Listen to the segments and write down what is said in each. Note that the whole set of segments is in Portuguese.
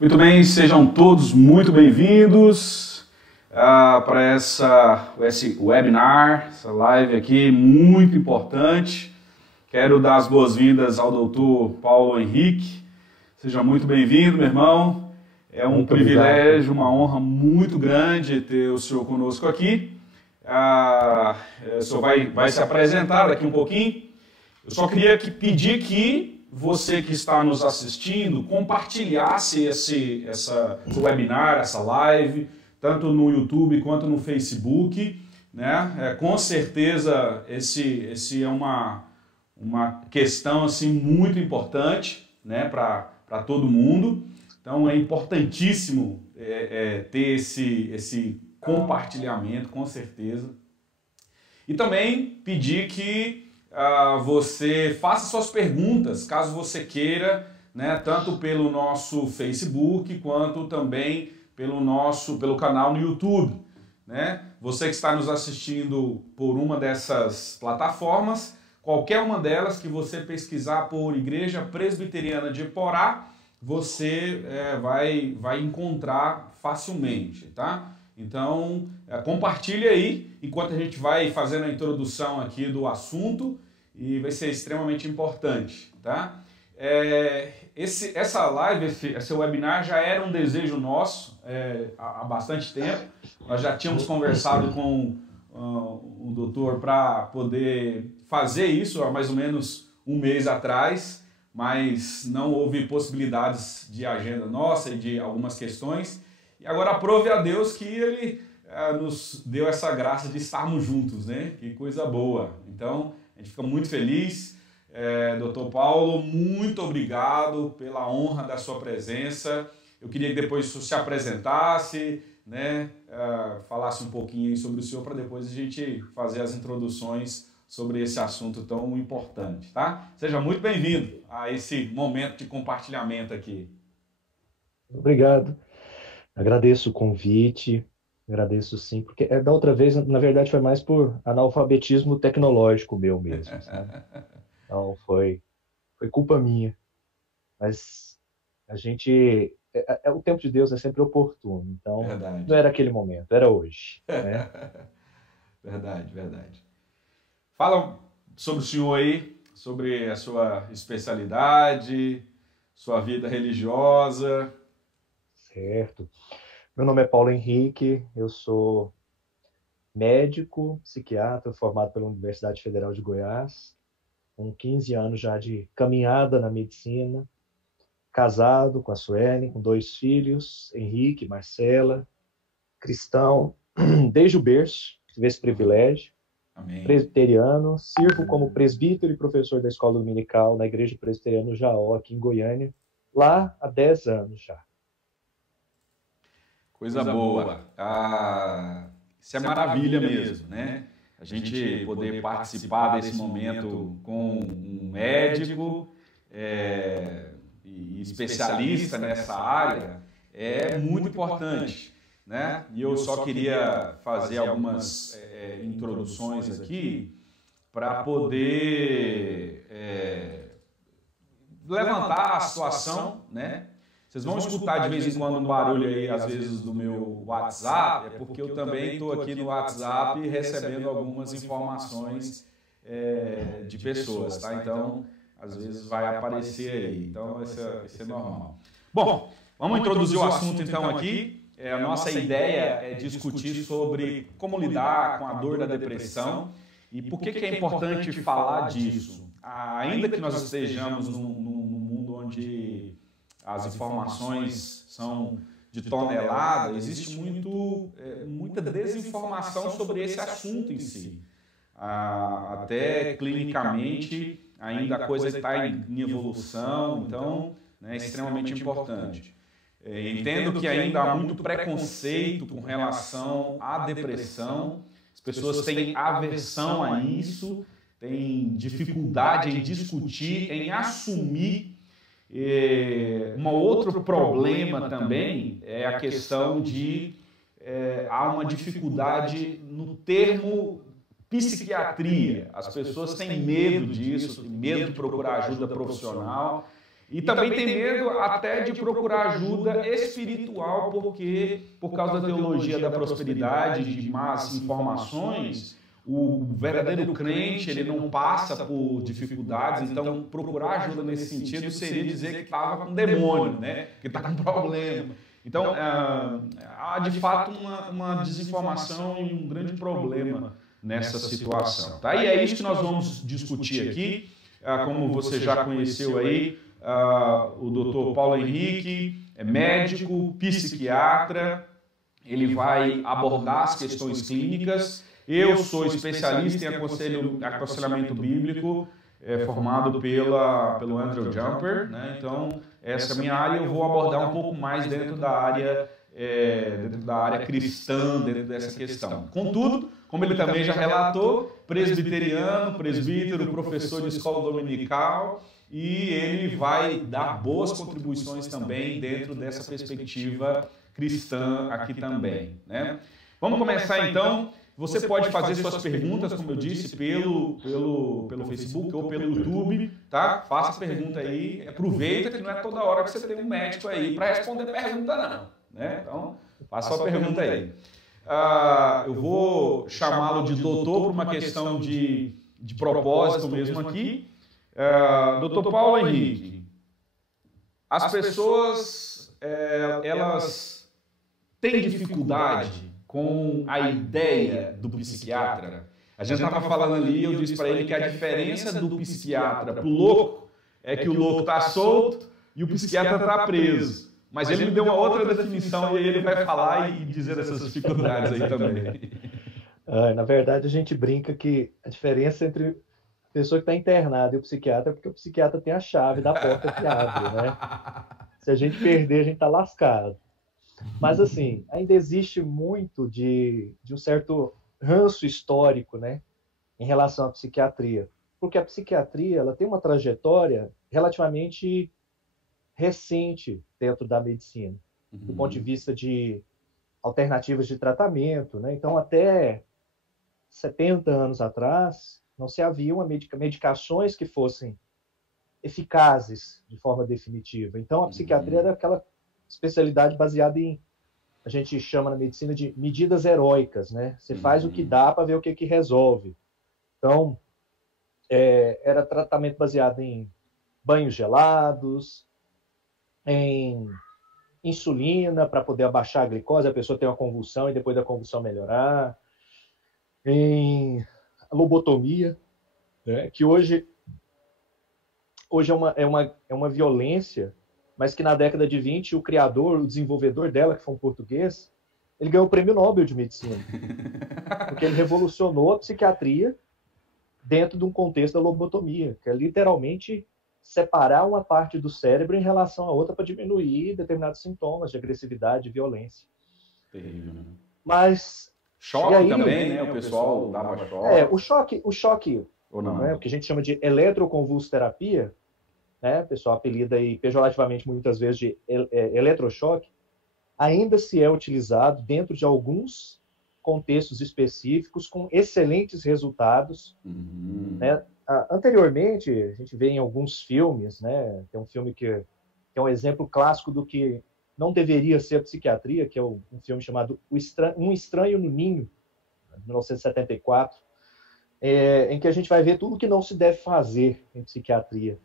Muito bem, sejam todos muito bem-vindos para esse webinar, essa live aqui muito importante. Quero dar as boas-vindas ao doutor Paulo Henrique. Seja muito bem-vindo, meu irmão. É um privilégio, uma honra muito grande ter o senhor conosco aqui. O senhor vai se apresentar daqui um pouquinho. Eu só queria pedir que você que está nos assistindo compartilhasse esse webinar, essa live, tanto no YouTube quanto no Facebook, né? Com certeza esse é uma questão assim muito importante, né, para todo mundo. Então é importantíssimo ter esse compartilhamento, com certeza. E também pedir que você faça suas perguntas, caso você queira, né, tanto pelo nosso Facebook, quanto também pelo canal no YouTube, né? Você que está nos assistindo por uma dessas plataformas, qualquer uma delas que você pesquisar por Igreja Presbiteriana de Iporá, você vai encontrar facilmente, tá? Então, compartilhe aí, enquanto a gente vai fazendo a introdução aqui do assunto, e vai ser extremamente importante, tá? Essa live, esse webinar já era um desejo nosso há bastante tempo. Nós já tínhamos conversado com o doutor para poder fazer isso há mais ou menos um mês atrás, mas não houve possibilidades de agenda nossa e de algumas questões. E agora aprove a Deus que Ele nos deu essa graça de estarmos juntos, né? Que coisa boa. Então, a gente fica muito feliz. Doutor Paulo, muito obrigado pela honra da sua presença. Eu queria que depois o senhor se apresentasse, né? Falasse um pouquinho aí sobre o senhor, para depois a gente fazer as introduções sobre esse assunto tão importante, tá? Seja muito bem-vindo a esse momento de compartilhamento aqui. Obrigado. Agradeço o convite, agradeço sim, porque da outra vez, na verdade, foi mais por analfabetismo tecnológico meu mesmo, sabe? Então foi culpa minha. Mas a gente... o tempo de Deus é sempre oportuno, então Verdade. não era aquele momento, era hoje, né? Verdade. Fala sobre o senhor aí, sobre a sua especialidade, sua vida religiosa. Certo. Meu nome é Paulo Henrique, eu sou médico, psiquiatra, formado pela Universidade Federal de Goiás, com 15 anos já de caminhada na medicina, casado com a Suelen, com 2 filhos, Henrique, Marcela, cristão, desde o berço, tive esse privilégio. Amém. Presbiteriano, sirvo como presbítero e professor da escola dominical na Igreja Presbiteriana Jaó, aqui em Goiânia, lá há 10 anos já. Coisa boa. Isso é maravilha mesmo, né? A gente poder participar desse momento com um médico e especialista nessa área é muito importante, né? E eu só queria fazer algumas introduções aqui para poder levantar a situação, né? Vocês vão escutar de vez em quando um barulho aí, às vezes, do meu WhatsApp, é porque eu também estou aqui no WhatsApp recebendo algumas informações de pessoas, tá? Então, às vezes vai aparecer aí, então isso é normal. Bom, vamos introduzir o assunto então aqui. A nossa ideia é discutir sobre como lidar com a dor da depressão e por que é importante falar disso. Ainda que nós estejamos num mundo onde as informações são de tonelada, existe muita desinformação sobre esse assunto em si. Até clinicamente, ainda a coisa está em evolução, então é extremamente importante. Entendo que ainda há muito preconceito com relação à depressão, as pessoas têm aversão a isso, têm dificuldade em discutir, em assumir. Um outro problema também é a questão de há uma dificuldade no termo psiquiatria. As pessoas têm medo disso, têm medo de procurar ajuda profissional E também tem medo até de procurar ajuda espiritual, porque por causa da teologia da prosperidade, de más informações, o verdadeiro crente ele não passa por dificuldades, então procurar ajuda nesse sentido seria dizer que estava com demônio, né? Que está com problema. Então, há de fato uma desinformação e um grande problema nessa situação. Tá? E é isso que nós vamos discutir aqui. Como você já conheceu aí, o Dr. Paulo Henrique é médico, psiquiatra, ele vai abordar as questões clínicas. Eu sou especialista em aconselhamento bíblico, formado pelo Andrew Jumper, né? Então, essa é a minha área. Eu vou abordar um pouco mais dentro da área cristã, dentro dessa questão. Contudo, como ele também já relatou, presbiteriano, presbítero, professor de escola dominical, e ele vai dar boas contribuições também dentro dessa perspectiva cristã aqui também, né? Vamos começar então. Você pode fazer suas perguntas, como eu disse, pelo Facebook ou pelo YouTube, tá? Faça a pergunta aí, aproveita que não é toda hora que você tem um médico aí para responder pergunta não, né? Então, faça a sua pergunta aí. Eu vou chamá-lo de doutor por uma questão de propósito mesmo aqui. Doutor Paulo Henrique, as pessoas, elas têm dificuldade com a ideia do psiquiatra. A gente estava falando ali, eu disse para ele que a diferença do psiquiatra para o louco é que o louco está solto e o psiquiatra está preso. Mas ele me deu uma outra definição e ele vai falar e dizer essas dificuldades aí também. Na verdade, a gente brinca que a diferença entre a pessoa que está internada e o psiquiatra é porque o psiquiatra tem a chave da porta que abre, né? Se a gente perder, a gente está lascado. Mas, assim, ainda existe muito de um certo ranço histórico, né, em relação à psiquiatria. Porque a psiquiatria ela tem uma trajetória relativamente recente dentro da medicina, do ponto de vista de alternativas de tratamento, né? Então, até 70 anos atrás, não se haviam medicações que fossem eficazes de forma definitiva. Então, a psiquiatria era aquela especialidade baseada em, a gente chama na medicina de medidas heróicas, né? Você faz o que dá para ver o que resolve. Então, era tratamento baseado em banhos gelados, em insulina para poder abaixar a glicose, a pessoa tem uma convulsão e depois da convulsão melhorar, em lobotomia, né? Que hoje é uma violência, mas que na década de 20, o criador, o desenvolvedor dela, que foi um português, ele ganhou o Prêmio Nobel de Medicina. Porque ele revolucionou a psiquiatria dentro de um contexto da lobotomia, que é literalmente separar uma parte do cérebro em relação à outra para diminuir determinados sintomas de agressividade e violência. Terrível. Mas... Choque aí, também, né? O pessoal dava choque. O choque, ou não? Né? O que a gente chama de eletroconvulsoterapia, né? O pessoal apelida aí pejorativamente muitas vezes de eletrochoque, ainda se é utilizado dentro de alguns contextos específicos com excelentes resultados. Né? Anteriormente, a gente vê em alguns filmes, né? Tem um filme que é um exemplo clássico do que não deveria ser a psiquiatria, que é um filme chamado Um Estranho no Ninho, de 1974, em que a gente vai ver tudo que não se deve fazer em psiquiatria.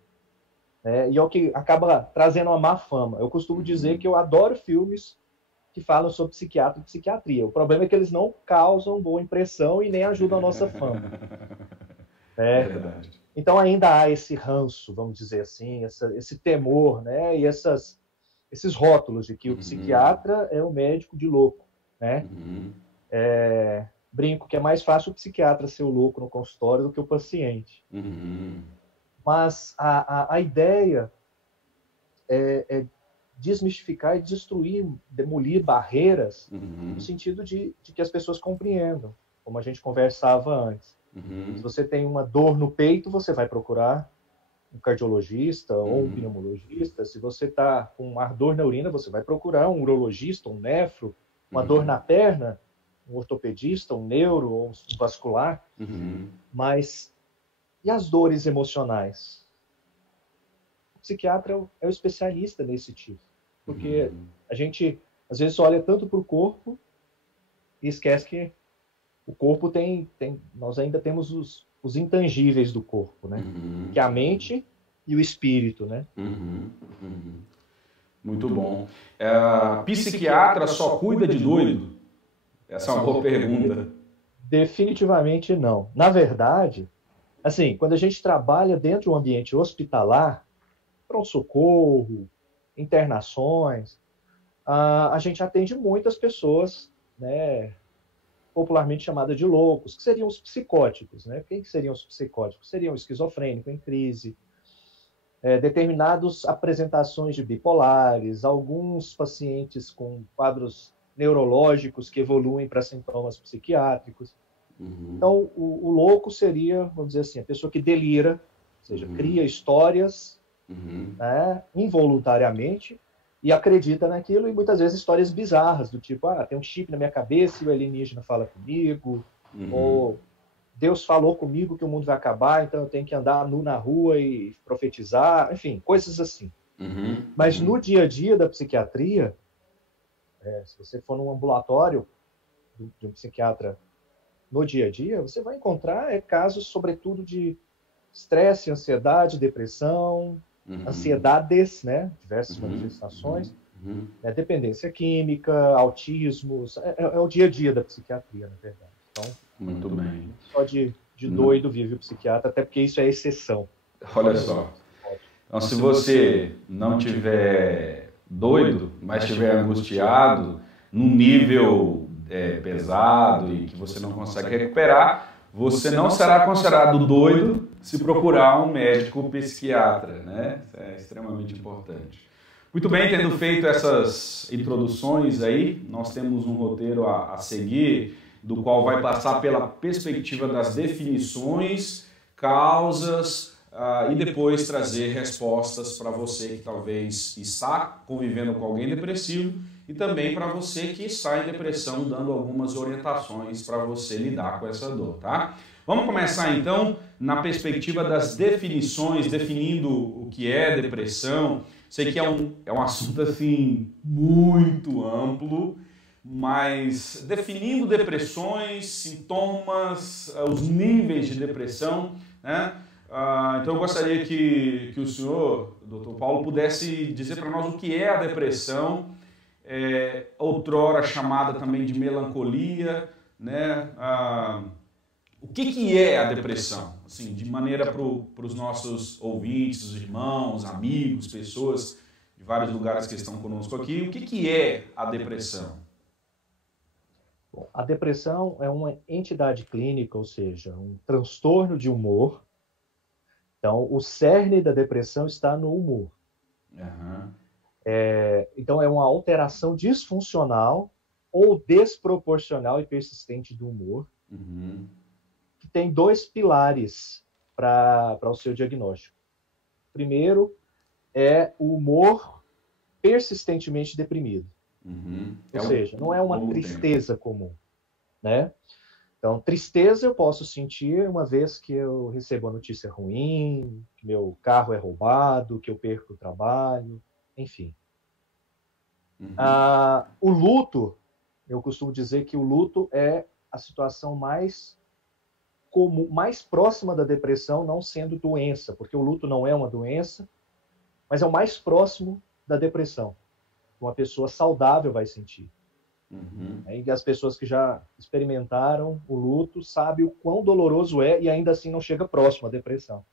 E é o que acaba trazendo uma má fama. Eu costumo dizer que eu adoro filmes que falam sobre psiquiatra e psiquiatria. O problema é que eles não causam boa impressão e nem ajudam a nossa fama. É verdade. Então ainda há esse ranço, vamos dizer assim, esse temor, né? E esses rótulos de que o psiquiatra é o médico de louco, né? Brinco que é mais fácil o psiquiatra ser o louco no consultório do que o paciente. Mas a ideia é desmistificar e destruir, demolir barreiras no sentido de que as pessoas compreendam, como a gente conversava antes. Se você tem uma dor no peito, você vai procurar um cardiologista ou um pneumologista. Se você está com uma dor na urina, você vai procurar um urologista, um nefro. Uma dor na perna, um ortopedista, um neuro ou um vascular. Mas e as dores emocionais? O psiquiatra é o especialista nesse tipo. Porque a gente, às vezes, olha tanto para o corpo e esquece que o corpo nós ainda temos os intangíveis do corpo, né? Que é a mente e o espírito, né? Muito bom. Psiquiatra só cuida de doido? Essa é uma boa pergunta. Definitivamente não. Na verdade, assim, quando a gente trabalha dentro de um ambiente hospitalar, pronto-socorro, internações, a gente atende muitas pessoas, né, popularmente chamadas de loucos, que seriam os psicóticos, né? Quem que seriam os psicóticos? Seriam o esquizofrênico em crise, determinadas apresentações de bipolares, alguns pacientes com quadros neurológicos que evoluem para sintomas psiquiátricos. Então, o louco seria, vamos dizer assim, a pessoa que delira, ou seja, cria histórias né, involuntariamente e acredita naquilo, e muitas vezes histórias bizarras, do tipo, tem um chip na minha cabeça e o alienígena fala comigo, ou Deus falou comigo que o mundo vai acabar, então eu tenho que andar nu na rua e profetizar, enfim, coisas assim. Mas no dia a dia da psiquiatria, se você for num ambulatório de um psiquiatra no dia a dia, você vai encontrar casos, sobretudo, de estresse, ansiedade, depressão, ansiedades, né? Diversas manifestações, dependência química, autismo, é o dia a dia da psiquiatria, na verdade. Então, muito bem. Só de doido vive o psiquiatra, até porque isso é exceção. Olha só. Então, se você não tiver doido, mas estiver angustiado, num nível pesado e que você não consegue recuperar, você não será considerado doido se procurar um médico psiquiatra, né? Isso é extremamente importante. Muito bem, tendo feito essas introduções aí, nós temos um roteiro a seguir, do qual vai passar pela perspectiva das definições, causas, e depois trazer respostas para você que talvez está convivendo com alguém depressivo e também para você que está em depressão, dando algumas orientações para você lidar com essa dor, tá? Vamos começar então na perspectiva das definições, definindo o que é depressão. Sei que é um assunto assim muito amplo, mas definindo depressões, sintomas, os níveis de depressão, né? Então eu gostaria que o senhor, Dr. Paulo, pudesse dizer para nós o que é a depressão, outrora chamada também de melancolia, né? O que é a depressão? Assim, de maneira para os nossos ouvintes, os irmãos, amigos, pessoas de vários lugares que estão conosco aqui, o que é a depressão? Bom, a depressão é uma entidade clínica, ou seja, um transtorno de humor. Então, o cerne da depressão está no humor. Então, é uma alteração disfuncional ou desproporcional e persistente do humor, que tem dois pilares para o seu diagnóstico. Primeiro, é o humor persistentemente deprimido. Ou seja, não é uma tristeza comum, né? Então, tristeza eu posso sentir uma vez que eu recebo uma notícia ruim, que meu carro é roubado, que eu perco o trabalho, enfim. O luto, eu costumo dizer que o luto é a situação mais comum, mais próxima da depressão, não sendo doença, porque o luto não é uma doença, mas é o mais próximo da depressão. Uma pessoa saudável vai sentir. E as pessoas que já experimentaram o luto sabem o quão doloroso é e ainda assim não chega próximo à depressão.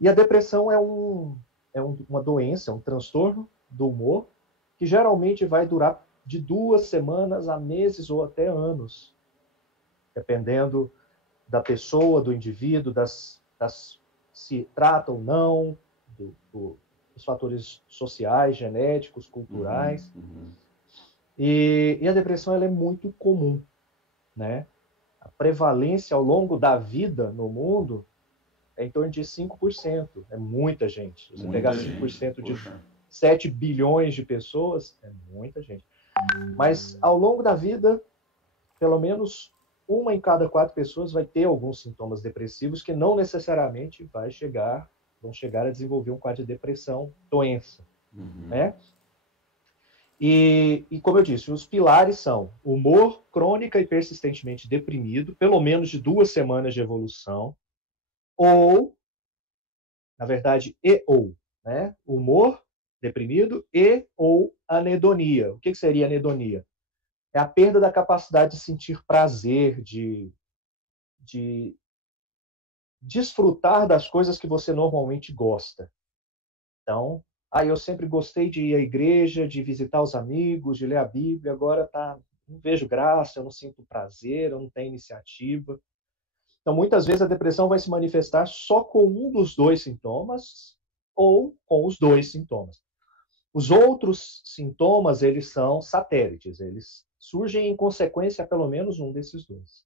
E a depressão é uma doença, é um transtorno do humor que geralmente vai durar de 2 semanas a meses ou até anos, dependendo da pessoa, do indivíduo, se trata ou não, dos fatores sociais, genéticos, culturais. E a depressão ela é muito comum, né? A prevalência ao longo da vida no mundo é em torno de 5%. É muita gente. Se você pegar 5% de 7 bilhões de pessoas, é muita gente. Mas ao longo da vida, pelo menos 1 em cada 4 pessoas vai ter alguns sintomas depressivos que não necessariamente vai chegar vão chegar a desenvolver um quadro de depressão, doença, Uhum. né? E como eu disse, os pilares são humor crônica e persistentemente deprimido, pelo menos de 2 semanas de evolução, ou, na verdade, né? Humor deprimido e ou anedonia. O que seria anedonia? É a perda da capacidade de sentir prazer, de desfrutar das coisas que você normalmente gosta. Então, eu sempre gostei de ir à igreja, de visitar os amigos, de ler a Bíblia, agora não vejo graça, eu não sinto prazer, eu não tenho iniciativa. Então, muitas vezes a depressão vai se manifestar só com um dos 2 sintomas ou com os 2 sintomas. Os outros sintomas, eles são satélites, eles surgem em consequência a pelo menos um desses 2.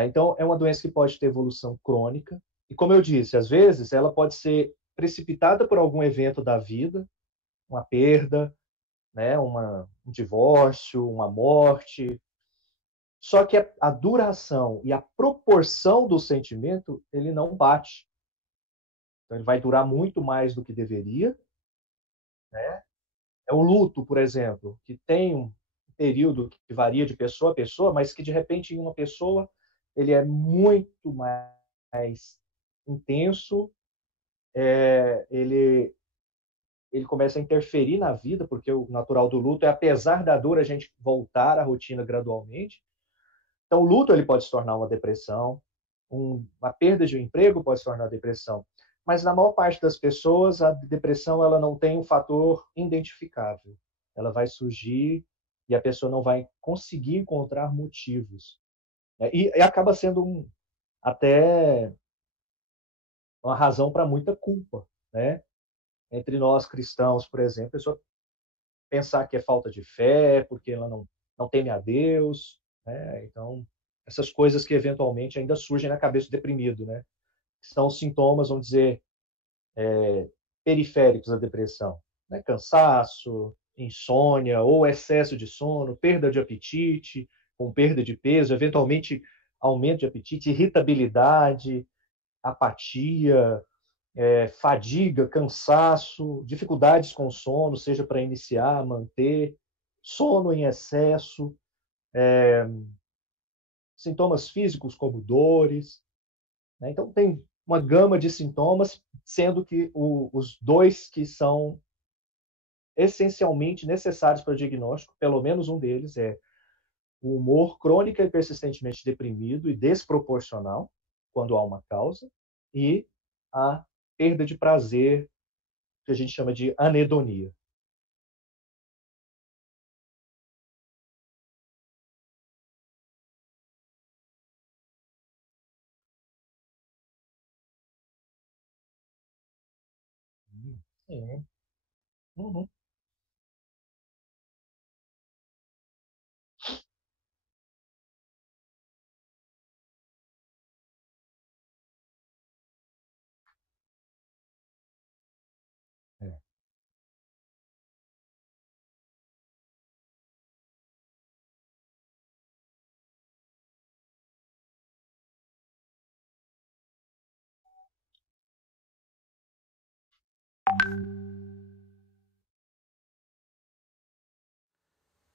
Então, é uma doença que pode ter evolução crônica, e como eu disse, às vezes ela pode ser precipitada por algum evento da vida, uma perda, né, um divórcio, uma morte. Só que a duração e a proporção do sentimento, ele não bate. Então, ele vai durar muito mais do que deveria, né? É o luto, por exemplo, que tem um período que varia de pessoa a pessoa, mas que de repente em uma pessoa ele é muito mais intenso, ele começa a interferir na vida, porque o natural do luto é, apesar da dor, a gente voltar à rotina gradualmente. Então, o luto ele pode se tornar uma depressão, uma perda de um emprego pode se tornar depressão. Mas na maior parte das pessoas, a depressão ela não tem um fator identificável. Ela vai surgir e a pessoa não vai conseguir encontrar motivos. E acaba sendo até uma razão para muita culpa, né? Entre nós cristãos, por exemplo, a pessoa pensar que é falta de fé, porque ela não teme a Deus, né? Então, essas coisas que eventualmente ainda surgem na cabeça do deprimido, né? Que são os sintomas, vamos dizer, periféricos da depressão, né? Cansaço, insônia ou excesso de sono, perda de apetite, com perda de peso, eventualmente aumento de apetite, irritabilidade, apatia, fadiga, cansaço, dificuldades com sono, seja para iniciar, manter, sono em excesso, sintomas físicos como dores, né? Então tem uma gama de sintomas, sendo que os 2 que são essencialmente necessários para o diagnóstico, pelo menos um deles é o humor crônica e persistentemente deprimido e desproporcional, quando há uma causa, e a perda de prazer, que a gente chama de anedonia. Sim. Uhum. É.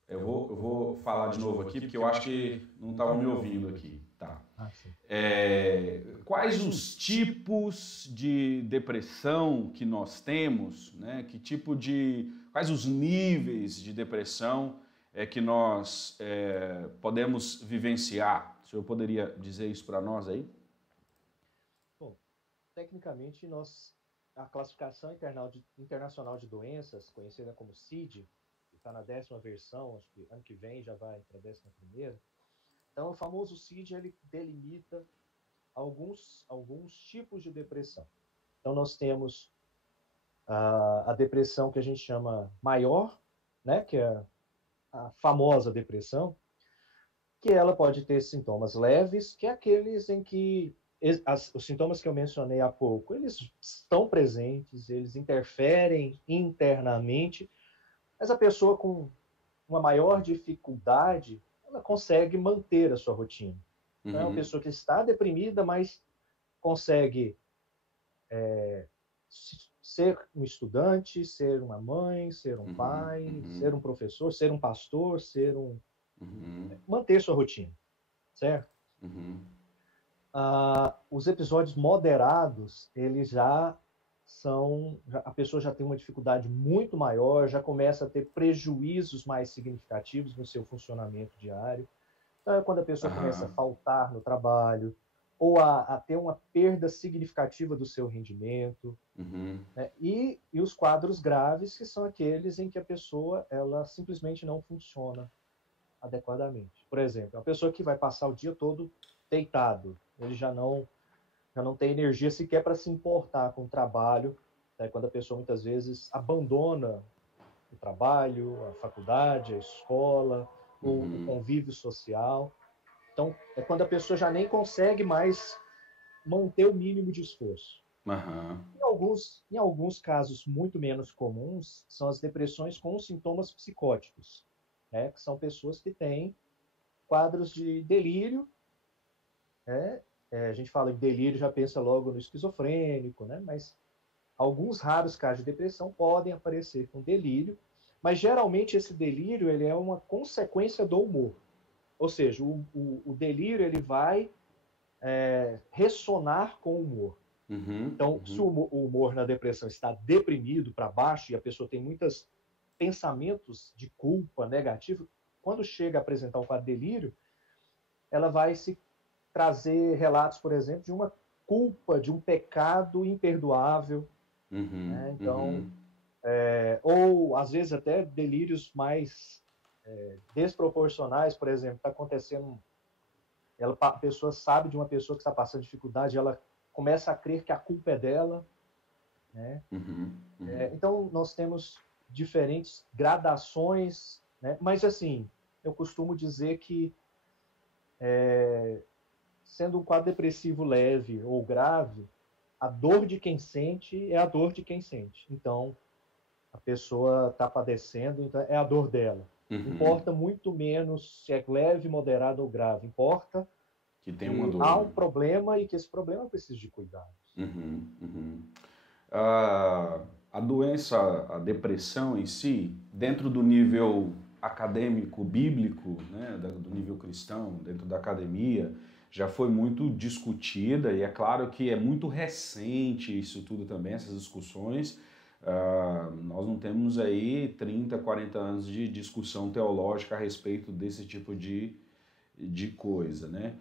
Eu vou falar de novo aqui, porque eu acho que não estavam me ouvindo aqui. Tá. Sim. Quais os tipos de depressão que nós temos, né? Quais os níveis de depressão que nós podemos vivenciar? O senhor poderia dizer isso para nós aí? Bom, tecnicamente, a classificação internacional de doenças, conhecida como CID, que está na 10ª versão, acho que ano que vem já vai para a 11ª. Então, o famoso CID, ele delimita alguns tipos de depressão. Então, nós temos a depressão que a gente chama maior, né, que é a famosa depressão, que ela pode ter sintomas leves, que é aqueles em que os sintomas que eu mencionei há pouco, eles estão presentes, eles interferem internamente, mas a pessoa com uma maior dificuldade, ela consegue manter a sua rotina. Então, é uma pessoa que está deprimida, mas consegue ser um estudante, ser uma mãe, ser um pai, ser um professor, ser um pastor, manter sua rotina, certo? Os episódios moderados, eles já são, a pessoa já tem uma dificuldade muito maior, já começa a ter prejuízos mais significativos no seu funcionamento diário. Então, é quando a pessoa começa a faltar no trabalho, ou a ter uma perda significativa do seu rendimento. Né? E os quadros graves, que são aqueles em que a pessoa ela simplesmente não funciona adequadamente. Por exemplo, a pessoa que vai passar o dia todo deitado, ele já não tem energia sequer para se importar com o trabalho, né? Quando a pessoa muitas vezes abandona o trabalho, a faculdade, a escola, o convívio social. Então, é quando a pessoa já nem consegue mais manter o mínimo de esforço. Em alguns casos muito menos comuns, são as depressões com sintomas psicóticos, né? Que são pessoas que têm quadros de delírio, né? A gente fala em delírio, já pensa logo no esquizofrênico, né? Mas alguns raros casos de depressão podem aparecer com delírio, mas geralmente esse delírio ele é uma consequência do humor. Ou seja, o delírio ele vai ressonar com o humor. Então, se o humor na depressão está deprimido para baixo e a pessoa tem muitos pensamentos de culpa negativo, quando chega a apresentar o quadro de delírio, ela vai se trazer relatos, por exemplo, de uma culpa, de um pecado imperdoável. Né? Então, ou às vezes até delírios mais desproporcionais, por exemplo, está acontecendo, a pessoa sabe de uma pessoa que está passando dificuldade, ela começa a crer que a culpa é dela. Né? Então, nós temos diferentes gradações, né? Mas assim, eu costumo dizer que sendo um quadro depressivo leve ou grave, a dor de quem sente é a dor de quem sente. Então, a pessoa está padecendo, então é a dor dela. Importa muito menos se é leve, moderado ou grave. Importa que tem uma dor. Há um problema e que esse problema precisa de cuidados. A doença, a depressão em si, dentro do nível acadêmico bíblico, né, do nível cristão, dentro da academia, já foi muito discutida e é claro que é muito recente isso tudo também, essas discussões. Nós não temos aí 30, 40 anos de discussão teológica a respeito desse tipo de coisa, né?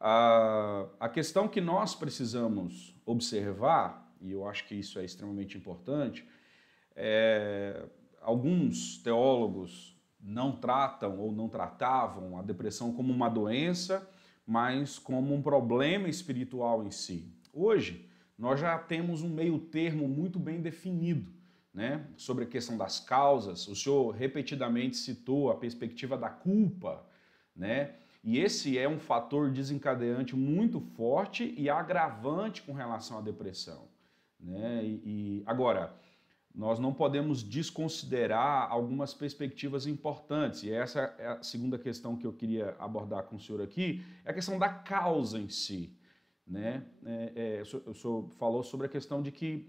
A questão que nós precisamos observar, e eu acho que isso é extremamente importante, alguns teólogos não tratam ou não tratavam a depressão como uma doença, mas como um problema espiritual em si. Hoje, nós já temos um meio termo muito bem definido, né, sobre a questão das causas. O senhor repetidamente citou a perspectiva da culpa, né? E esse é um fator desencadeante muito forte e agravante com relação à depressão, né? Agora, nós não podemos desconsiderar algumas perspectivas importantes, e essa é a segunda questão que eu queria abordar com o senhor aqui, é a questão da causa em si. Né? O senhor falou sobre a questão de que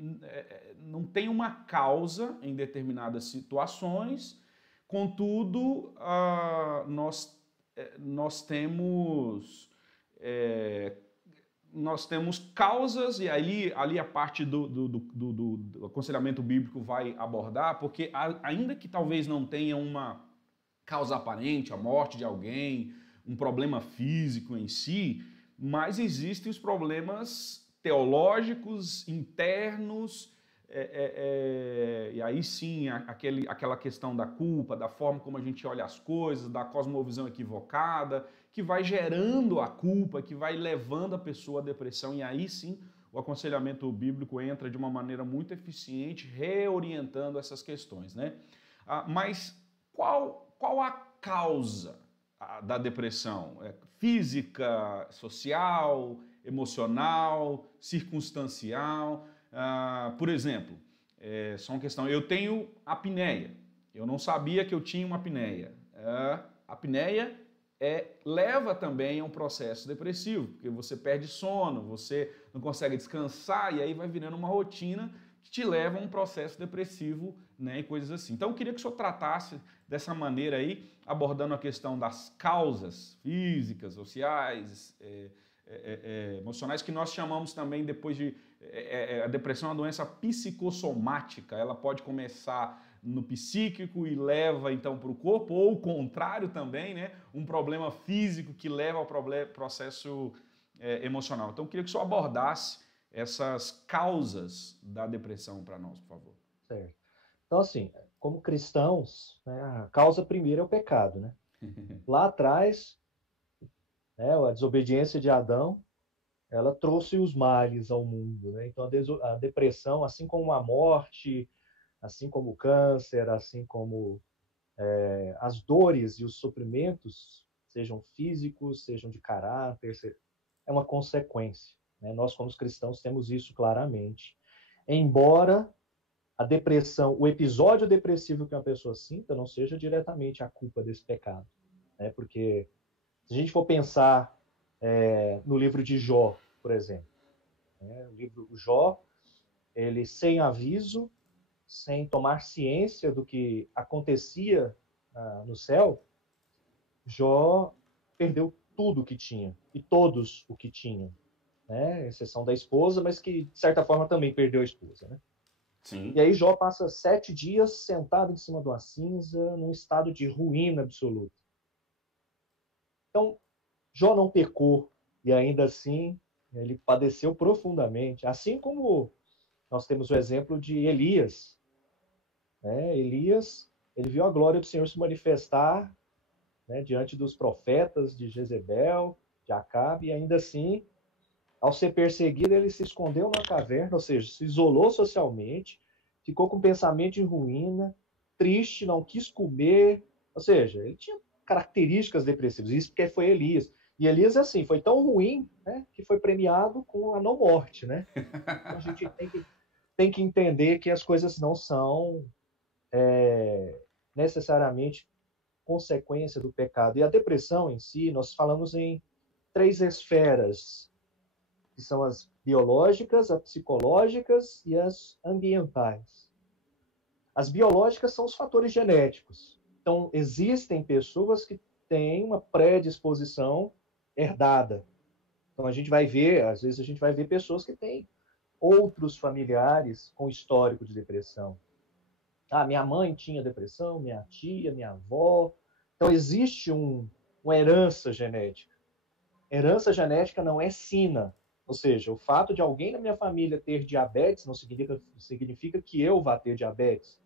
não tem uma causa em determinadas situações, contudo, nós temos causas, e aí ali a parte do aconselhamento bíblico vai abordar, porque ainda que talvez não tenha uma causa aparente, a morte de alguém, um problema físico em si, mas existem os problemas teológicos, internos, e aí sim aquela questão da culpa, da forma como a gente olha as coisas, da cosmovisão equivocada, que vai gerando a culpa, que vai levando a pessoa à depressão, e aí sim o aconselhamento bíblico entra de uma maneira muito eficiente, reorientando essas questões, né? Mas qual a causa da depressão? Física, social, emocional, circunstancial? Por exemplo, só uma questão, eu tenho apneia, eu não sabia que eu tinha uma apneia. A apneia leva também a um processo depressivo, porque você perde sono, você não consegue descansar, e aí vai virando uma rotina que te levam a um processo depressivo, né, e coisas assim. Então eu queria que o senhor tratasse dessa maneira aí, abordando a questão das causas físicas, sociais, emocionais, que nós chamamos também depois de... a depressão é uma doença psicossomática, ela pode começar no psíquico e leva então para o corpo, ou o contrário também, né? Um problema físico que leva ao processo emocional. Então eu queria que o senhor abordasse essas causas da depressão para nós, por favor. Certo. Então, assim, como cristãos, né, a causa primeira é o pecado, né? Lá atrás, né, a desobediência de Adão, ela trouxe os males ao mundo, né? Então, a depressão, assim como a morte, assim como o câncer, assim como as dores e os sofrimentos, sejam físicos, sejam de caráter, é uma consequência, né? Nós, como cristãos, temos isso claramente. Embora a depressão, o episódio depressivo que uma pessoa sinta não seja diretamente a culpa desse pecado, né? Porque se a gente for pensar no livro de Jó, por exemplo, né? O livro Jó, ele sem aviso, sem tomar ciência do que acontecia no céu, Jó perdeu tudo o que tinha, e todos o que tinham, né? Exceção da esposa, mas que, de certa forma, também perdeu a esposa, né? Sim. E aí Jó passa 7 dias sentado em cima de uma cinza, num estado de ruína absoluta. Então, Jó não pecou, e ainda assim, ele padeceu profundamente. Assim como nós temos o exemplo de Elias. Né? Elias, ele viu a glória do Senhor se manifestar, né, diante dos profetas de Jezebel, de Acabe, e ainda assim, ao ser perseguido, ele se escondeu na caverna, ou seja, se isolou socialmente, ficou com pensamento de ruína, triste, não quis comer, ou seja, ele tinha características depressivas, isso porque foi Elias. E Elias, assim, foi tão ruim, né, que foi premiado com a não morte, né? Então a gente tem que entender que as coisas não são necessariamente consequência do pecado. E a depressão em si, nós falamos em 3 esferas, que são as biológicas, as psicológicas e as ambientais. As biológicas são os fatores genéticos. Então, existem pessoas que têm uma predisposição herdada. Então, a gente vai ver, às vezes a gente vai ver pessoas que têm outros familiares com histórico de depressão. Ah, minha mãe tinha depressão, minha tia, minha avó. Então, existe uma herança genética. Herança genética não é sina. Ou seja, o fato de alguém na minha família ter diabetes não significa que eu vá ter diabetes.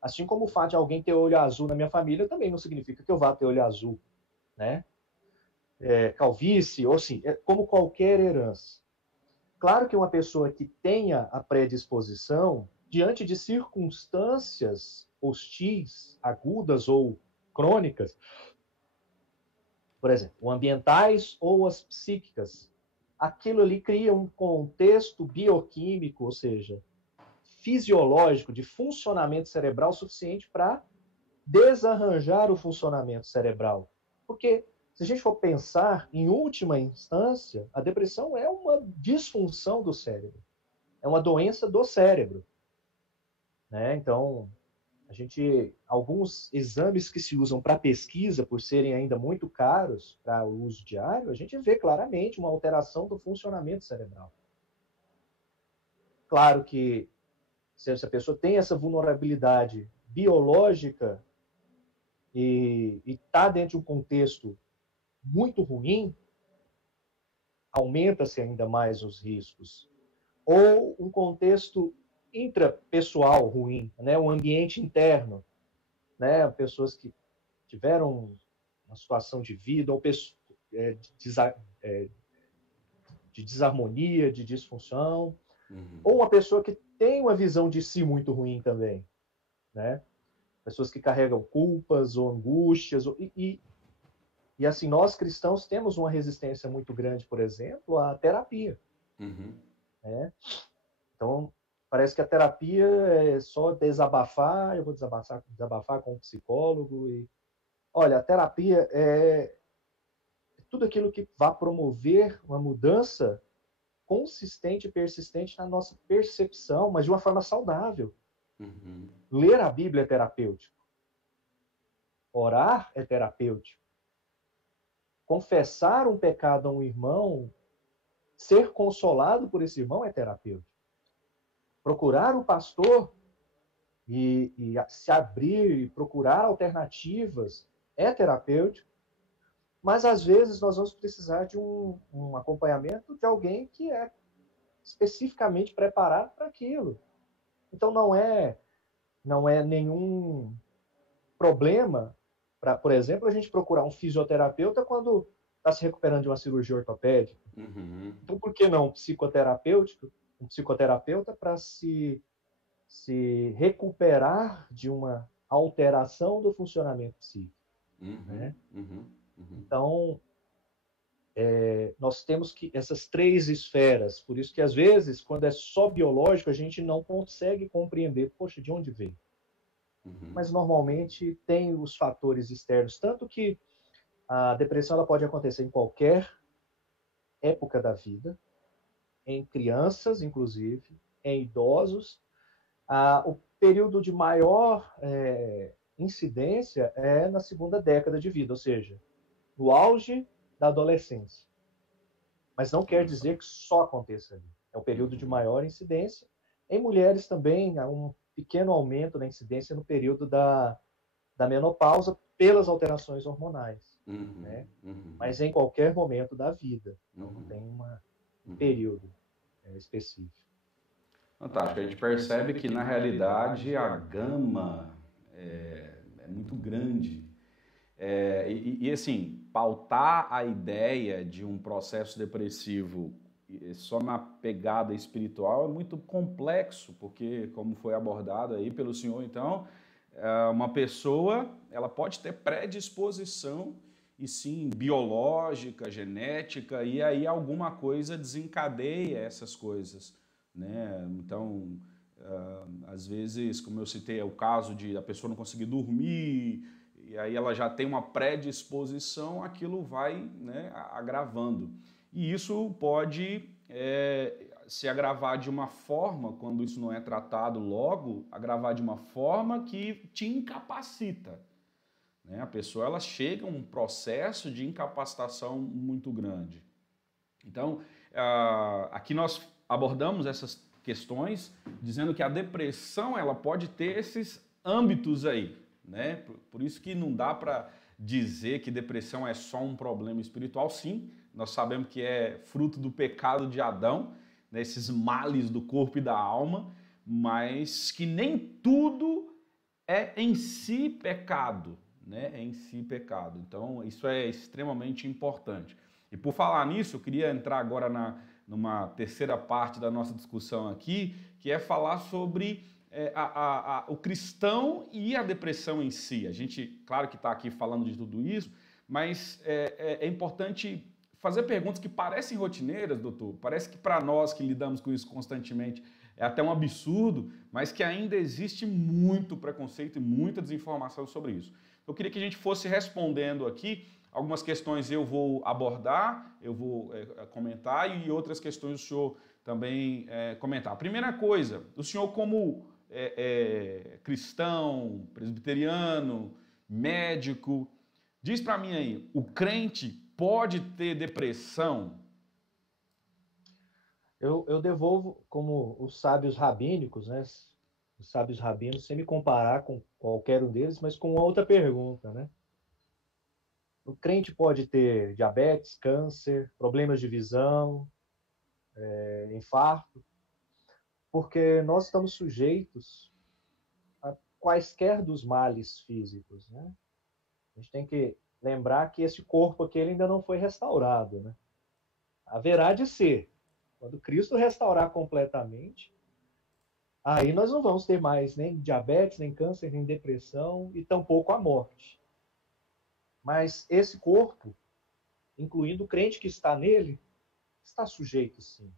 Assim como o fato de alguém ter olho azul na minha família também não significa que eu vá ter olho azul. Né? Calvície, ou assim, como qualquer herança. Claro que uma pessoa que tenha a predisposição, diante de circunstâncias hostis, agudas ou crônicas, por exemplo, ambientais ou as psíquicas, aquilo ali cria um contexto bioquímico, ou seja, fisiológico, de funcionamento cerebral suficiente para desarranjar o funcionamento cerebral. Porque, se a gente for pensar, em última instância, a depressão é uma disfunção do cérebro. É uma doença do cérebro. Né? Então, alguns exames que se usam para pesquisa, por serem ainda muito caros para o uso diário, a gente vê claramente uma alteração do funcionamento cerebral. Claro que se essa pessoa tem essa vulnerabilidade biológica e está dentro de um contexto muito ruim, aumenta-se ainda mais os riscos. Ou um contexto intrapessoal ruim, né? Um ambiente interno, né? Pessoas que tiveram uma situação de vida ou de desarmonia, de disfunção, ou uma pessoa que tem uma visão de si muito ruim também, né? Pessoas que carregam culpas ou angústias, e assim, nós cristãos temos uma resistência muito grande, por exemplo, à terapia. Né? Então, parece que a terapia é só desabafar, eu vou desabafar com um psicólogo. Olha, a terapia é tudo aquilo que vai promover uma mudança consistente e persistente na nossa percepção, mas de uma forma saudável. Uhum. Ler a Bíblia é terapêutico. Orar é terapêutico. Confessar um pecado a um irmão, ser consolado por esse irmão é terapêutico. Procurar um pastor e se abrir e procurar alternativas é terapêutico, mas às vezes nós vamos precisar de um acompanhamento de alguém que é especificamente preparado para aquilo. Então não é nenhum problema para, por exemplo, a gente procurar um fisioterapeuta quando está se recuperando de uma cirurgia ortopédica. Uhum. Então, por que não um psicoterapeuta para se recuperar de uma alteração do funcionamento psíquico? Uhum. Né? Uhum. Uhum. Então, nós temos que essas três esferas, por isso que às vezes, quando é só biológico, a gente não consegue compreender, poxa, de onde veio? Uhum. Mas normalmente tem os fatores externos, tanto que a depressão ela pode acontecer em qualquer época da vida, em crianças, inclusive, em idosos. O período de maior incidência é na segunda década de vida, ou seja, no auge da adolescência. Mas não quer dizer que só aconteça ali. É o período de maior incidência. Em mulheres também há um pequeno aumento na incidência no período da menopausa pelas alterações hormonais. Uhum. Né? Uhum. Mas em qualquer momento da vida. Então não Uhum. tem um período específico. Fantástico. A gente percebe que, na realidade, a gama é muito grande. Assim, pautar a ideia de um processo depressivo só na pegada espiritual é muito complexo, porque, como foi abordado aí pelo senhor, então, uma pessoa ela pode ter predisposição, e sim, biológica, genética, e aí alguma coisa desencadeia essas coisas, né? Então, às vezes, como eu citei, é o caso de a pessoa não conseguir dormir, e aí ela já tem uma predisposição, aquilo vai, né, agravando. E isso pode se agravar de uma forma, quando isso não é tratado logo, agravar de uma forma que te incapacita. Né? A pessoa ela chega a um processo de incapacitação muito grande. Então, aqui nós abordamos essas questões dizendo que a depressão ela pode ter esses âmbitos aí. Né? Por isso que não dá para dizer que depressão é só um problema espiritual. Sim, nós sabemos que é fruto do pecado de Adão, né? Esses males do corpo e da alma, mas que nem tudo é em si pecado, né? É em si pecado. Então, isso é extremamente importante. E por falar nisso, eu queria entrar agora numa terceira parte da nossa discussão aqui, que é falar sobre o cristão e a depressão em si. A gente, claro que está aqui falando de tudo isso, mas é importante fazer perguntas que parecem rotineiras, doutor. Parece que para nós que lidamos com isso constantemente é até um absurdo, mas que ainda existe muito preconceito e muita desinformação sobre isso. Eu queria que a gente fosse respondendo aqui. Algumas questões eu vou abordar, eu vou comentar, e outras questões o senhor também comentar. A primeira coisa, o senhor como cristão, presbiteriano, médico, diz para mim aí, o crente pode ter depressão? Eu devolvo como os sábios rabínicos, né? Os sábios rabinos, sem me comparar com qualquer um deles, mas com outra pergunta, né? O crente pode ter diabetes, câncer, problemas de visão, infarto, porque nós estamos sujeitos a quaisquer dos males físicos, né? A gente tem que lembrar que esse corpo aqui ele ainda não foi restaurado, né? Haverá de ser. Quando Cristo restaurar completamente, aí nós não vamos ter mais nem diabetes, nem câncer, nem depressão e tampouco a morte. Mas esse corpo, incluindo o crente que está nele, está sujeito sim.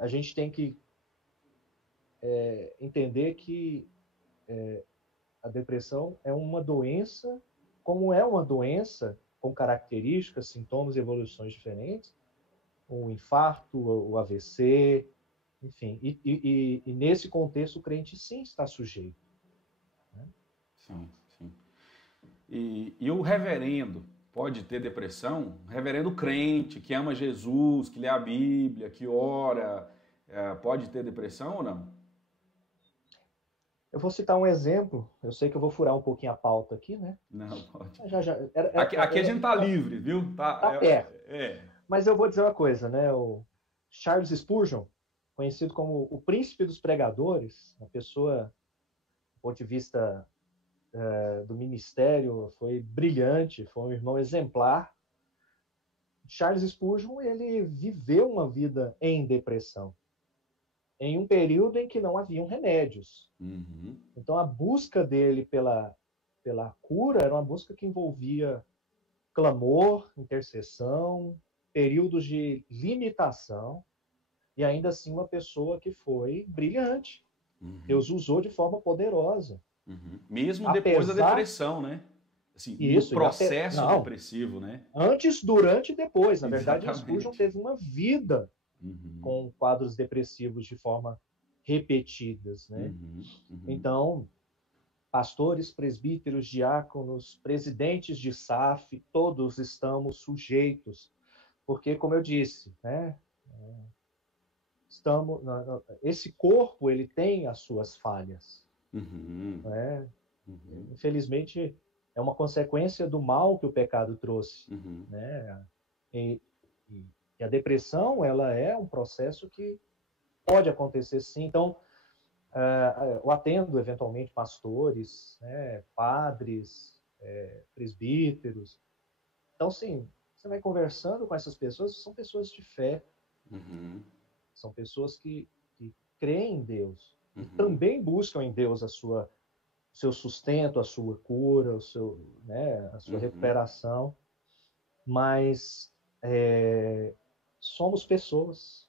A gente tem que entender que a depressão é uma doença, como é uma doença com características, sintomas e evoluções diferentes, um infarto, o AVC, enfim. E nesse contexto, o crente sim está sujeito. Né? Sim, sim. E o reverendo pode ter depressão? Reverendo crente, que ama Jesus, que lê a Bíblia, que ora, pode ter depressão ou não? Eu vou citar um exemplo, eu sei que eu vou furar um pouquinho a pauta aqui, né? Não, pode. Já, Aqui a gente tá livre, viu? Tá perto. É. Mas eu vou dizer uma coisa, né? O Charles Spurgeon, conhecido como o príncipe dos pregadores, uma pessoa, do ponto de vista do ministério, foi brilhante, foi um irmão exemplar. Charles Spurgeon, ele viveu uma vida em depressão, em um período em que não haviam remédios. Uhum. Então, a busca dele pela cura era uma busca que envolvia clamor, intercessão, períodos de limitação, e ainda assim uma pessoa que foi brilhante. Uhum. Deus usou de forma poderosa. Uhum. Mesmo depois da depressão, né? Assim, Isso, no processo depressivo, né? Antes, durante e depois. Na Exatamente. verdade, Spurgeon teve uma vida com quadros depressivos de forma repetidas, né? Então, pastores, presbíteros, diáconos, presidentes de SAF, todos estamos sujeitos, porque, como eu disse, né? Esse corpo ele tem as suas falhas. Né? Infelizmente, é uma consequência do mal que o pecado trouxe. Né? E a depressão, ela é um processo que pode acontecer sim. Então, eu atendo eventualmente pastores, né, padres, presbíteros. Então, sim, você vai conversando com essas pessoas, são pessoas de fé. São pessoas que creem em Deus. E também buscam em Deus o seu sustento, a sua cura, a sua recuperação. Mas somos pessoas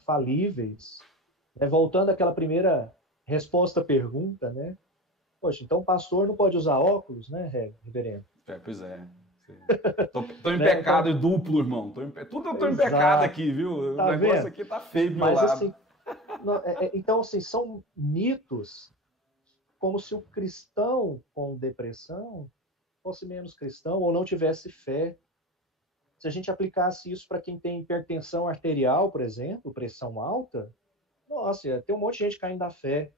falíveis. Voltando àquela primeira resposta à pergunta, né? Poxa, então o pastor não pode usar óculos, né, reverendo? Pois é. Tô em pecado então, duplo, irmão. Tudo eu tô em pecado aqui, viu? Tá o negócio vendo? aqui tá feio do meu lado. Assim, então, assim, são mitos como se o cristão com depressão fosse menos cristão ou não tivesse fé. Se a gente aplicasse isso para quem tem hipertensão arterial, por exemplo, pressão alta, nossa, tem um monte de gente caindo da fé.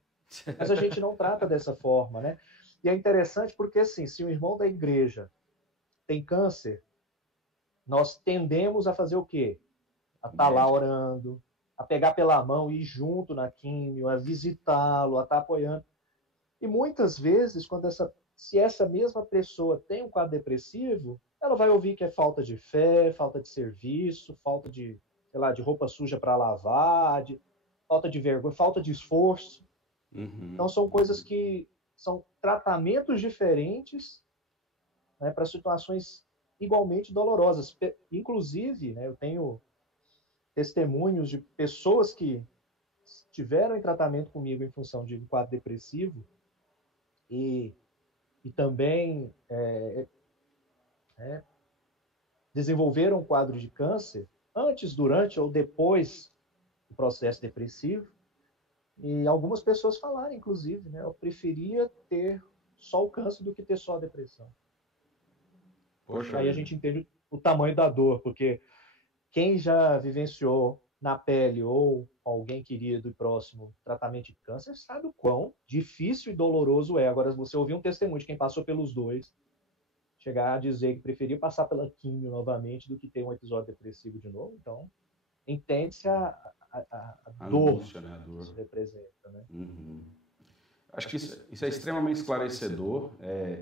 Mas a gente não trata dessa forma, né? E é interessante porque, assim, se o irmão da igreja tem câncer, nós tendemos a fazer o quê? A estar lá orando, a pegar pela mão e ir junto na químio, a visitá-lo, a estar apoiando. E muitas vezes, se essa mesma pessoa tem um quadro depressivo, ela vai ouvir que é falta de fé, falta de serviço, falta de, sei lá, de roupa suja para lavar, falta de vergonha, falta de esforço. Então, são coisas que são tratamentos diferentes, né, para situações igualmente dolorosas. Inclusive, né, eu tenho testemunhos de pessoas que estiveram em tratamento comigo em função de um quadro depressivo e também desenvolveram um quadro de câncer antes, durante ou depois do processo depressivo. E algumas pessoas falaram, inclusive, né, eu preferia ter só o câncer do que ter só a depressão. Poxa, aí a gente entende o tamanho da dor, porque quem já vivenciou na pele ou alguém querido e próximo tratamento de câncer sabe o quão difícil e doloroso é. Agora, você ouvir um testemunho de quem passou pelos dois, chegar a dizer que preferia passar pela quimio novamente do que ter um episódio depressivo de novo, então entende-se a dor, angústia, né? A dor que isso representa. Né? Acho que isso é extremamente esclarecedor.